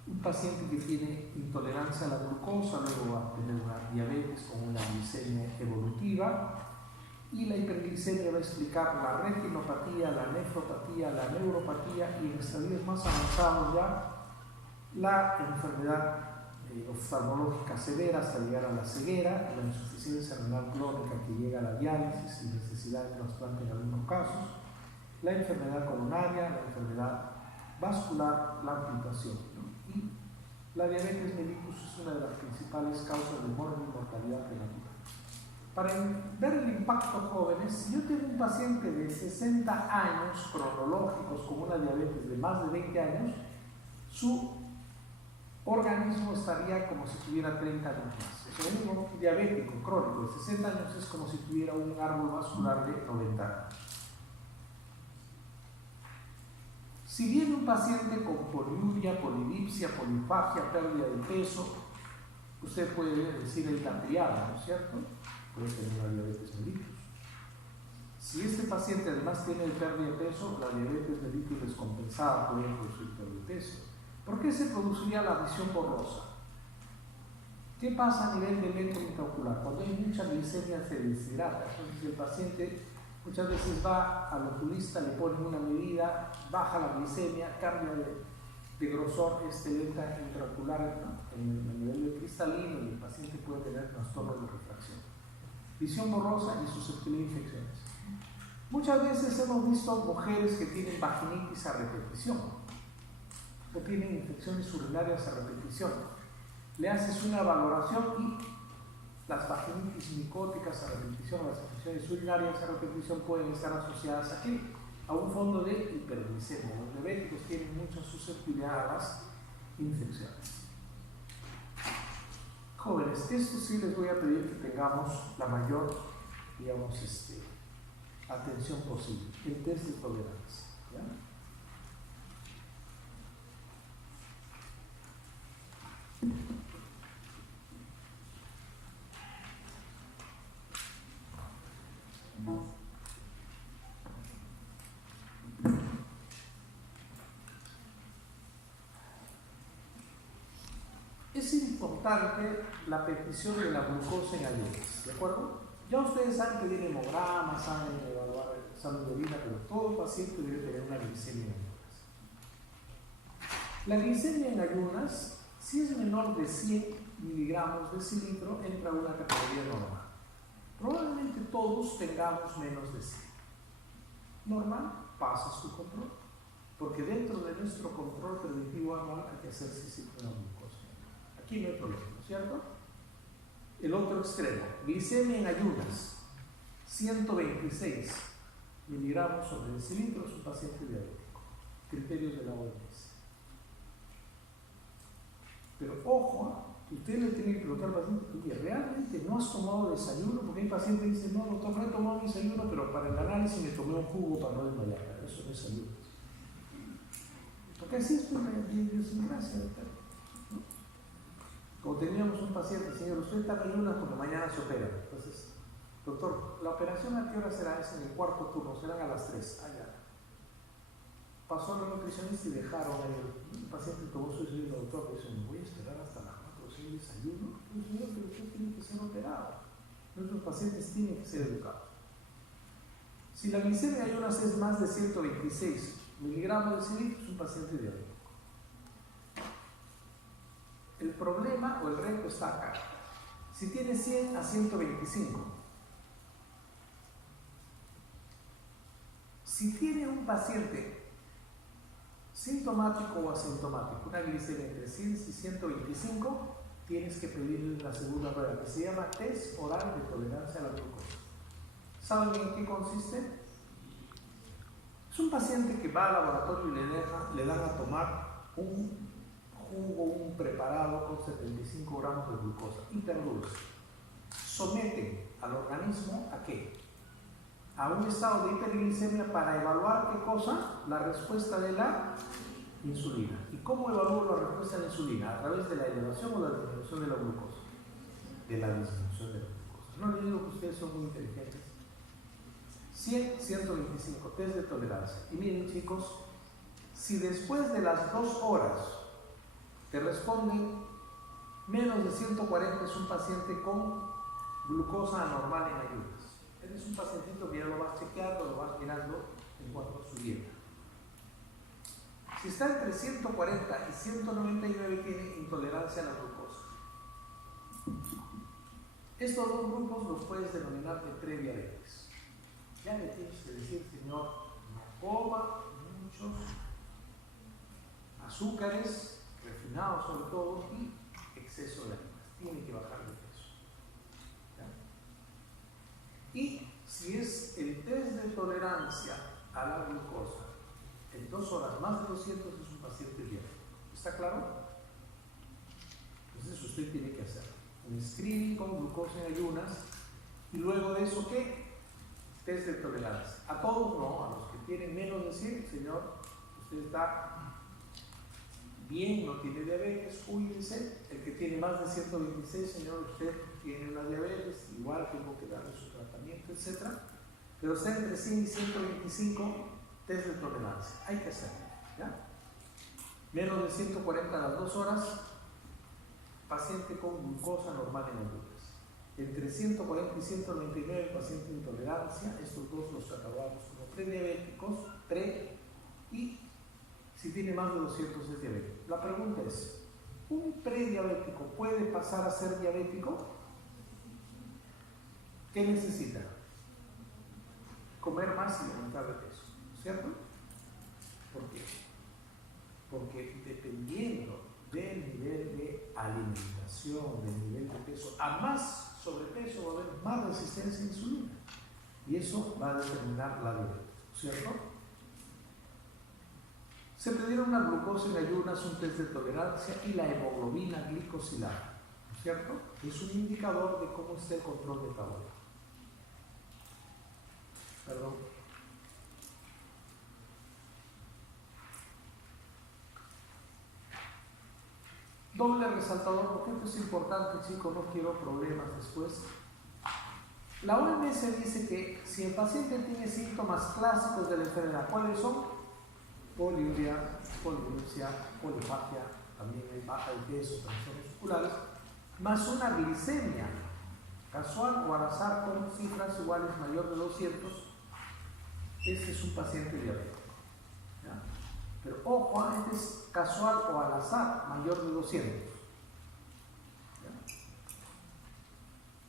un paciente que tiene intolerancia a la glucosa, luego va a tener una diabetes con una glicemia evolutiva, y la hiperglicemia va a explicar la retinopatía, la nefropatía, la neuropatía y en estadios más avanzados ya la enfermedad oftalmológica severa hasta llegar a la ceguera, la insuficiencia renal crónica que llega a la diálisis y necesidad de trasplante en algunos casos, la enfermedad coronaria, la enfermedad vascular, la amputación, ¿no? Y la diabetes mellitus es una de las principales causas de muerte y mortalidad prematura. Para ver el impacto jóvenes, si yo tengo un paciente de 60 años cronológicos con una diabetes de más de 20 años, su organismo estaría como si tuviera 30 años más. O sea, un diabético crónico de 60 años es como si tuviera un árbol vascular de 90 años. Si viene un paciente con poliuria, polidipsia, polifagia, pérdida de peso, usted puede decir el Capriano, ¿no es cierto? Puede tener una diabetes mellitus. Si este paciente además tiene pérdida de peso, la diabetes mellitus descompensada puede producir pérdida de peso. ¿Por qué se produciría la visión borrosa? ¿Qué pasa a nivel de lente intraocular? Cuando hay mucha glicemia se deshidrata. Entonces el paciente muchas veces va al oculista, le ponen una medida, baja la glicemia, cambia de grosor lente intraocular, ¿no? En el nivel de cristalino, y el paciente puede tener trastorno de refracción. Visión borrosa y susceptibilidad a infecciones. Muchas veces hemos visto mujeres que tienen vaginitis a repetición o tienen infecciones urinarias a repetición. Le haces una valoración y las vaginitis micóticas a repetición, las infecciones urinarias a repetición pueden estar asociadas aquí a un fondo de hiperglicemia. Los diabéticos tienen mucha susceptibilidad a las infecciones. Jóvenes, esto sí les voy a pedir que tengamos la mayor, digamos, atención posible. El test de tolerancia, ¿ya? Es importante la petición de la glucosa en ayunas, ¿de acuerdo? Ya ustedes saben que viene hemograma, saben evaluar el examen de orina, pero todo paciente debe tener una glicemia en ayunas. La glicemia en ayunas, si es menor de 100 miligramos de cilindro, entra a una categoría normal. Probablemente todos tengamos menos de 100. Normal, pasa su control, porque dentro de nuestro control preventivo anual hay que hacer ciclo de glucosa. Aquí no hay problema, ¿no es cierto? El otro extremo, glicemia en ayunas, 126 miligramos sobre decilitro, es un paciente diabético. Criterios de la OMS. Pero ojo, usted le tiene que preguntar al paciente, oye, ¿realmente no has tomado desayuno? Porque hay pacientes que dicen, no, doctor, no he tomado desayuno, pero para el análisis me tomé un jugo para no desmayar. Eso no es desayuno. Porque así es una idiosincrasia, doctor. Como teníamos un paciente, señor, usted está en ayunas porque mañana se opera. Entonces, doctor, ¿la operación a qué hora será? Es en el cuarto turno, serán a las 3. Allá. Pasó a la nutricionista y dejaron ahí. El paciente tomó su desayuno, doctor, dice, me voy a esperar hasta las 4 sin desayuno. No, señor, pero usted tiene que ser operado. Nuestros pacientes tienen que ser educados. Si la glicemia en ayunas es más de 126 miligramos de cilindro, es un paciente diabético. El problema o el reto está acá. Si tiene 100 a 125, si tiene un paciente sintomático o asintomático, una glicemia entre 100 y 125, tienes que pedirle la segunda prueba, que se llama test oral de tolerancia a la glucosa. ¿Saben en qué consiste? Es un paciente que va al laboratorio y le dan a tomar un jugo, un preparado con 75 gramos de glucosa, hiperdulce. Someten al organismo ¿a qué? A un estado de hiperglicemia para evaluar ¿qué cosa? La respuesta de la insulina. ¿Y cómo evalúo la respuesta de la insulina? ¿A través de la elevación o la disminución de la glucosa? De la disminución de la glucosa. No les digo que ustedes son muy inteligentes. 100, 125, test de tolerancia. Y miren, chicos, si después de las 2 horas te responden menos de 140, es un paciente con glucosa anormal en ayunas. Es un pacientito que ya lo vas chequeando, lo vas mirando en cuanto a su dieta. Si está entre 140 y 199, tiene intolerancia a la glucosa. Estos dos grupos los puedes denominar de prediabetes. Ya le tienes que decir, señor, no coma muchos azúcares, refinados sobre todo, y exceso de harinas. Tiene que bajar de peso. ¿Ya? Y si es el test de tolerancia a la glucosa en 2 horas más de 200 es un paciente diabético. ¿Está claro? Entonces usted tiene que hacer un screening con glucosa en ayunas y luego de eso, ¿qué? Test de tolerancia. A todos no, a los que tienen menos de 100, señor, usted está bien, no tiene diabetes, cuídese. El que tiene más de 126, señor, usted tiene una diabetes, igual tengo que darle su tratamiento, etc. Pero está entre 100 y 125, test de tolerancia. Hay que hacerlo, ¿ya? Menos de 140 a las 2 horas, paciente con glucosa normal en ayunas. Entre 140 y 199, paciente de intolerancia. Estos dos los catalogamos como prediabéticos, y si tiene más de 200 es diabético. La pregunta es, ¿un prediabético puede pasar a ser diabético? ¿Qué necesita? Comer más y aumentar de peso, ¿cierto? ¿Por qué? Porque dependiendo del nivel de alimentación, del nivel de peso, a más sobrepeso va a haber más resistencia a insulina. Y eso va a determinar la diabetes, ¿cierto? Se pidieron una glucosa en ayunas, un test de tolerancia y la hemoglobina glicosilada, ¿cierto? Es un indicador de cómo está el control metabólico. Perdón. Doble resaltador, porque esto es importante, chicos, no quiero problemas después. La OMS dice que si el paciente tiene síntomas clásicos de la enfermedad, ¿cuáles son? Poliuria, poliursia, polifagia, también hay baja de peso, tensiones musculares, más una glicemia casual o al azar con cifras iguales mayor de 200, este es un paciente diabético. ¿Ya? Pero ojo, este es casual o al azar mayor de 200. ¿Ya?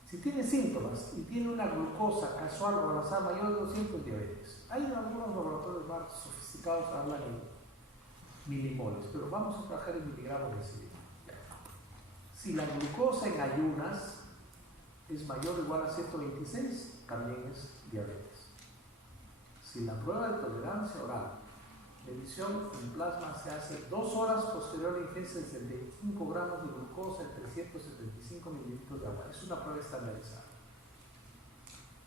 Si tiene síntomas y tiene una glucosa casual o al azar mayor de 200, diabetes. Hay algunos laboratorios más sofisticados que hablan en milimoles, pero vamos a trabajar en miligramos de decidido. Si la glucosa en ayunas es mayor o igual a 126, también es diabetes. Si la prueba de tolerancia oral, medición en plasma, se hace 2 horas posterior a la ingesta de 75 gramos de glucosa en 375 mililitros de agua. Es una prueba estandarizada.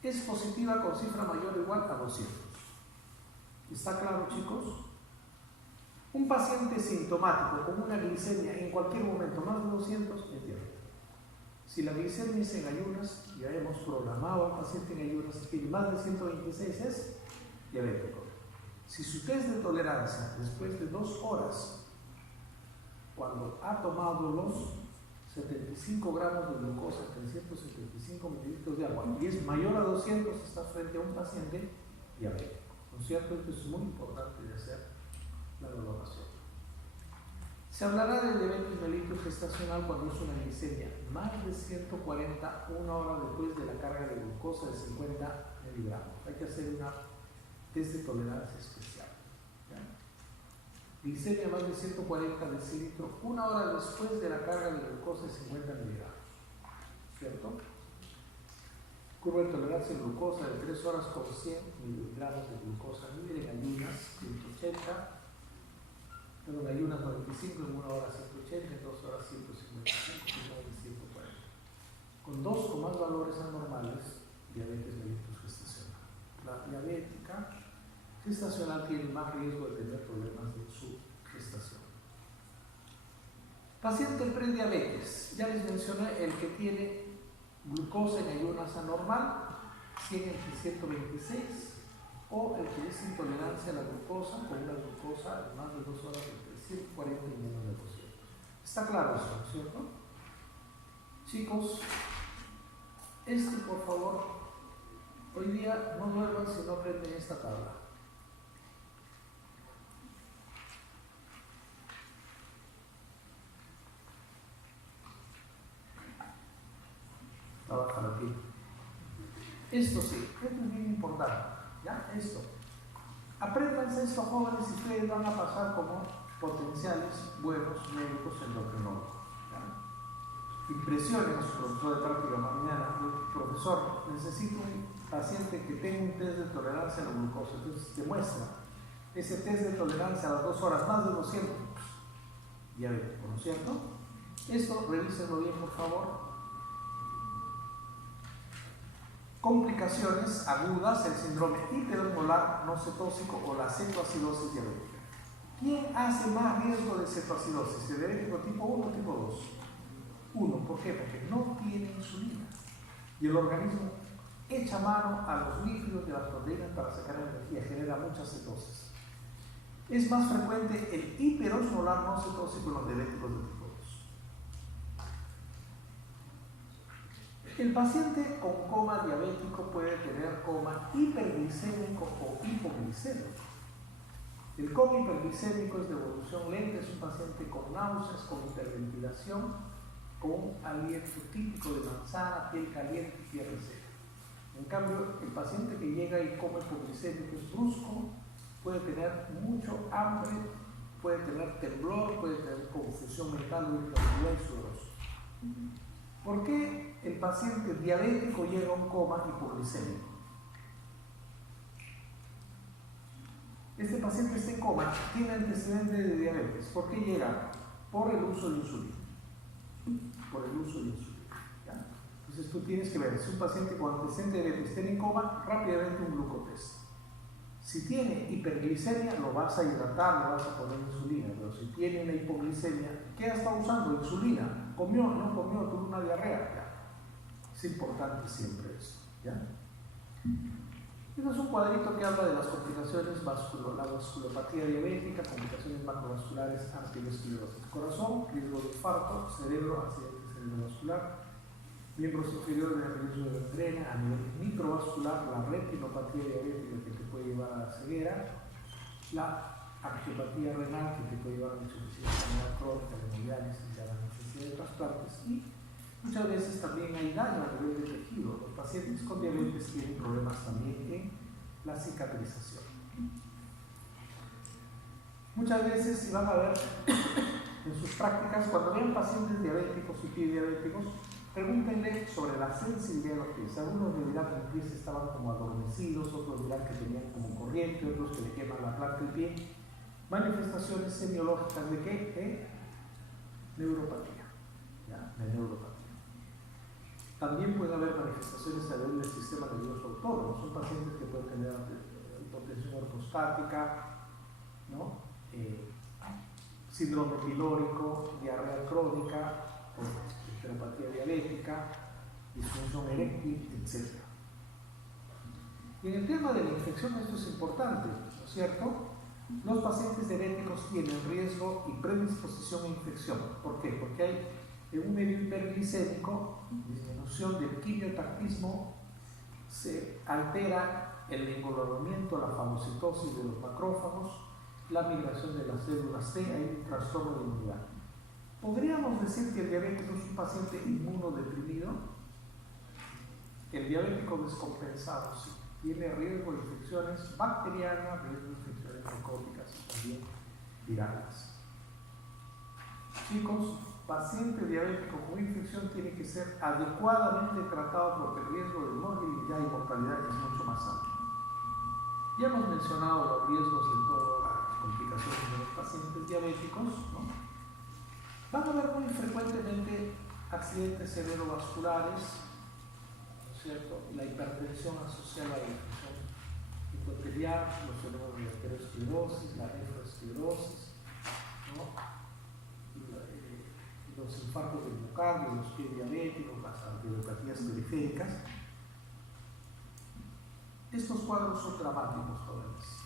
Es positiva con cifra mayor o igual a 200. ¿Está claro, chicos? Un paciente sintomático con una glicemia en cualquier momento más de 200 es diabético. Si la glicemia es en ayunas, ya hemos programado al paciente en ayunas y tiene más de 126 es diabético. Si su test de tolerancia después de 2 horas, cuando ha tomado los 75 gramos de glucosa, 375 mililitros de agua, y es mayor a 200, está frente a un paciente diabético. ¿No es cierto? Esto es muy importante de hacer la valoración. Se hablará del diabetes mellitus gestacional cuando es una glicemia más de 140 una hora después de la carga de glucosa de 50 miligramos. Hay que hacer una test de tolerancia especial. ¿Ya? Glicemia más de 140 decilitros una hora después de la carga de glucosa de 50 miligramos. ¿Cierto? Curva de tolerancia de glucosa de 3 horas con 100 miligramos de glucosa libre en ayunas 180. En ayunas 95, en 1 hora 180, en 2 horas 155, en 140. Con 2 o más valores anormales, diabetes mellitus gestacional. La diabética gestacional tiene más riesgo de tener problemas en su gestación. Paciente prediabetes, ya les mencioné el que tiene glucosa en ayunas anormal, 100 entre 126. O el que es intolerancia a la glucosa, con una glucosa de más de 2 horas entre 140 y menos de 200. ¿Está claro eso, cierto? Chicos, por favor, hoy día no duerman si no aprenden esta tabla. trabaja la piel. Esto sí, esto es bien importante, ¿ya? Esto. Apréndanse esto, jóvenes, y ustedes van a pasar como potenciales buenos médicos endocrinólogos. Impresionen a su profesor de práctica mañana: profesor, necesito un paciente que tenga un test de tolerancia a la glucosa. Entonces te muestra ese test de tolerancia a las 2 horas, más de 200 diabético, ¿no es cierto? Esto revísenlo bien, por favor. Complicaciones agudas: el síndrome hiperosmolar no cetóxico o la cetoacidosis diabética. ¿Quién hace más riesgo de cetoacidosis? ¿El diabético tipo 1 o tipo 2? 1. ¿Por qué? Porque no tiene insulina y el organismo echa mano a los líquidos de las proteínas para sacar energía, genera mucha cetosis. Es más frecuente el hiperosmolar no cetóxico en los diabéticos de tipo 2. El paciente con coma diabético puede tener coma hiperglicémico o hipoglicémico. El coma hiperglicémico es de evolución lenta, es un paciente con náuseas, con hiperventilación, con un aliento típico de manzana, piel caliente y piel seca. En cambio, el paciente que llega y coma hipoglicémico es brusco, puede tener mucho hambre, puede tener temblor, puede tener confusión mental, irritabilidad y sudoroso. ¿Por qué el paciente diabético llega a un coma hipoglicémico? Este paciente está en coma, tiene antecedentes de diabetes. ¿Por qué llega? Por el uso de insulina. Por el uso de insulina. ¿Ya? Entonces tú tienes que ver, si un paciente con antecedente de diabetes tiene en coma, rápidamente un glucotest. Si tiene hiperglicemia, lo vas a hidratar, le vas a poner insulina. Pero si tiene una hipoglicemia, ¿qué ha estado usando? Insulina. ¿Comió? ¿No comió? ¿Tuvo una diarrea? Ya. Es importante siempre eso. ¿Ya? Este es un cuadrito que habla de las complicaciones la vasculopatía diabética, complicaciones macrovasculares, arteriosclerosis, corazón, riesgo de infarto, cerebro, accidente cerebrovascular, miembros inferiores de riesgo de gangrena, a nivel microvascular, la retinopatía diabética que te puede llevar a la ceguera, la angiopatía renal que te puede llevar a la insuficiencia renal crónica, la hemodiálisis y a la necesidad de trasplantes, y muchas veces también hay daño a nivel de tejido. Los pacientes con diabetes tienen problemas también en la cicatrización. Muchas veces, si van a ver en sus prácticas, cuando vean pacientes diabéticos y prediabéticos, pregúntenle sobre la sensibilidad de los pies. Algunos le dirán que los pies estaban como adormecidos, otros dirán que tenían como corriente, otros que le queman la planta del pie. Manifestaciones semiológicas de qué? De neuropatía. ¿Ya? De neuropatía. También puede haber manifestaciones a nivel del sistema nervioso autónomo. Son pacientes que pueden tener hipotensión ortostática, ¿no? Síndrome pilórico, diarrea crónica, enteropatía diabética, disfunción eréctil, etc. Y en el tema de la infección esto es importante, ¿no es cierto? Los pacientes diabéticos tienen riesgo y predisposición a infección. ¿Por qué? Porque hay en un medio hiperglicémico, disminución del quimiotactismo, se altera el engolamiento, la fagocitosis de los macrófagos, la migración de las células T, hay un trastorno de inmunidad. ¿Podríamos decir que el diabético es un paciente inmunodeprimido? El diabético descompensado sí, tiene riesgo de infecciones bacterianas, riesgo de infecciones micóticas y también virales. Chicos, paciente diabético con infección tiene que ser adecuadamente tratado porque el riesgo de morbilidad y mortalidad es mucho más alto. Ya hemos mencionado los riesgos de todas las complicaciones de los pacientes diabéticos, ¿no? Van a haber muy frecuentemente accidentes cerebrovasculares, ¿no es cierto? La hipertensión asociada a la infección endotelial, los fenómenos de arteriosclerosis, la nefroesclerosis, ¿no? Los infartos del miocardio, los pies diabéticos, las arteriopatías periféricas. Estos cuadros son dramáticos, jóvenes.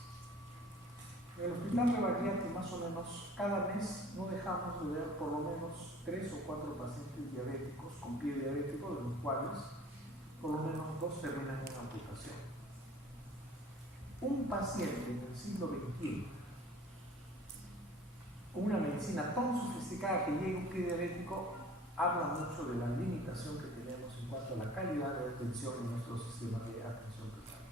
En el hospital de Bariati, más o menos, cada mes no dejamos de ver por lo menos 3 o 4 pacientes diabéticos con pie diabético, de los cuales por lo menos 2 terminan en amputación. Un paciente en el siglo XXI con una medicina tan sofisticada que llegue un pie diabético habla mucho de la limitación que tenemos en cuanto a la calidad de atención en nuestro sistema de atención primaria.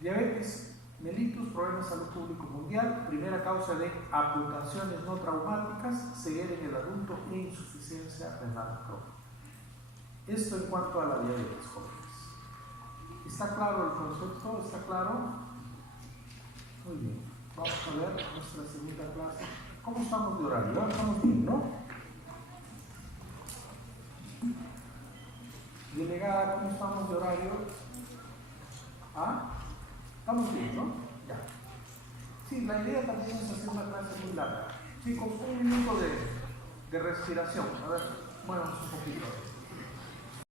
Diabetes mellitus, problema de salud público mundial, primera causa de amputaciones no traumáticas, ceguera en el adulto e insuficiencia renal crónica. Esto en cuanto a la diabetes, jóvenes. ¿Está claro el concepto? ¿Está claro? Muy bien. Vamos a ver nuestra segunda clase. ¿Cómo estamos de horario? ¿Ah? Estamos bien, ¿no? Delegada, ¿cómo estamos de horario? ¿Ah? Estamos bien, ¿no? Ya. Sí, la idea también es hacer una clase muy larga. Chicos, un minuto de respiración. A ver, muévanos un poquito.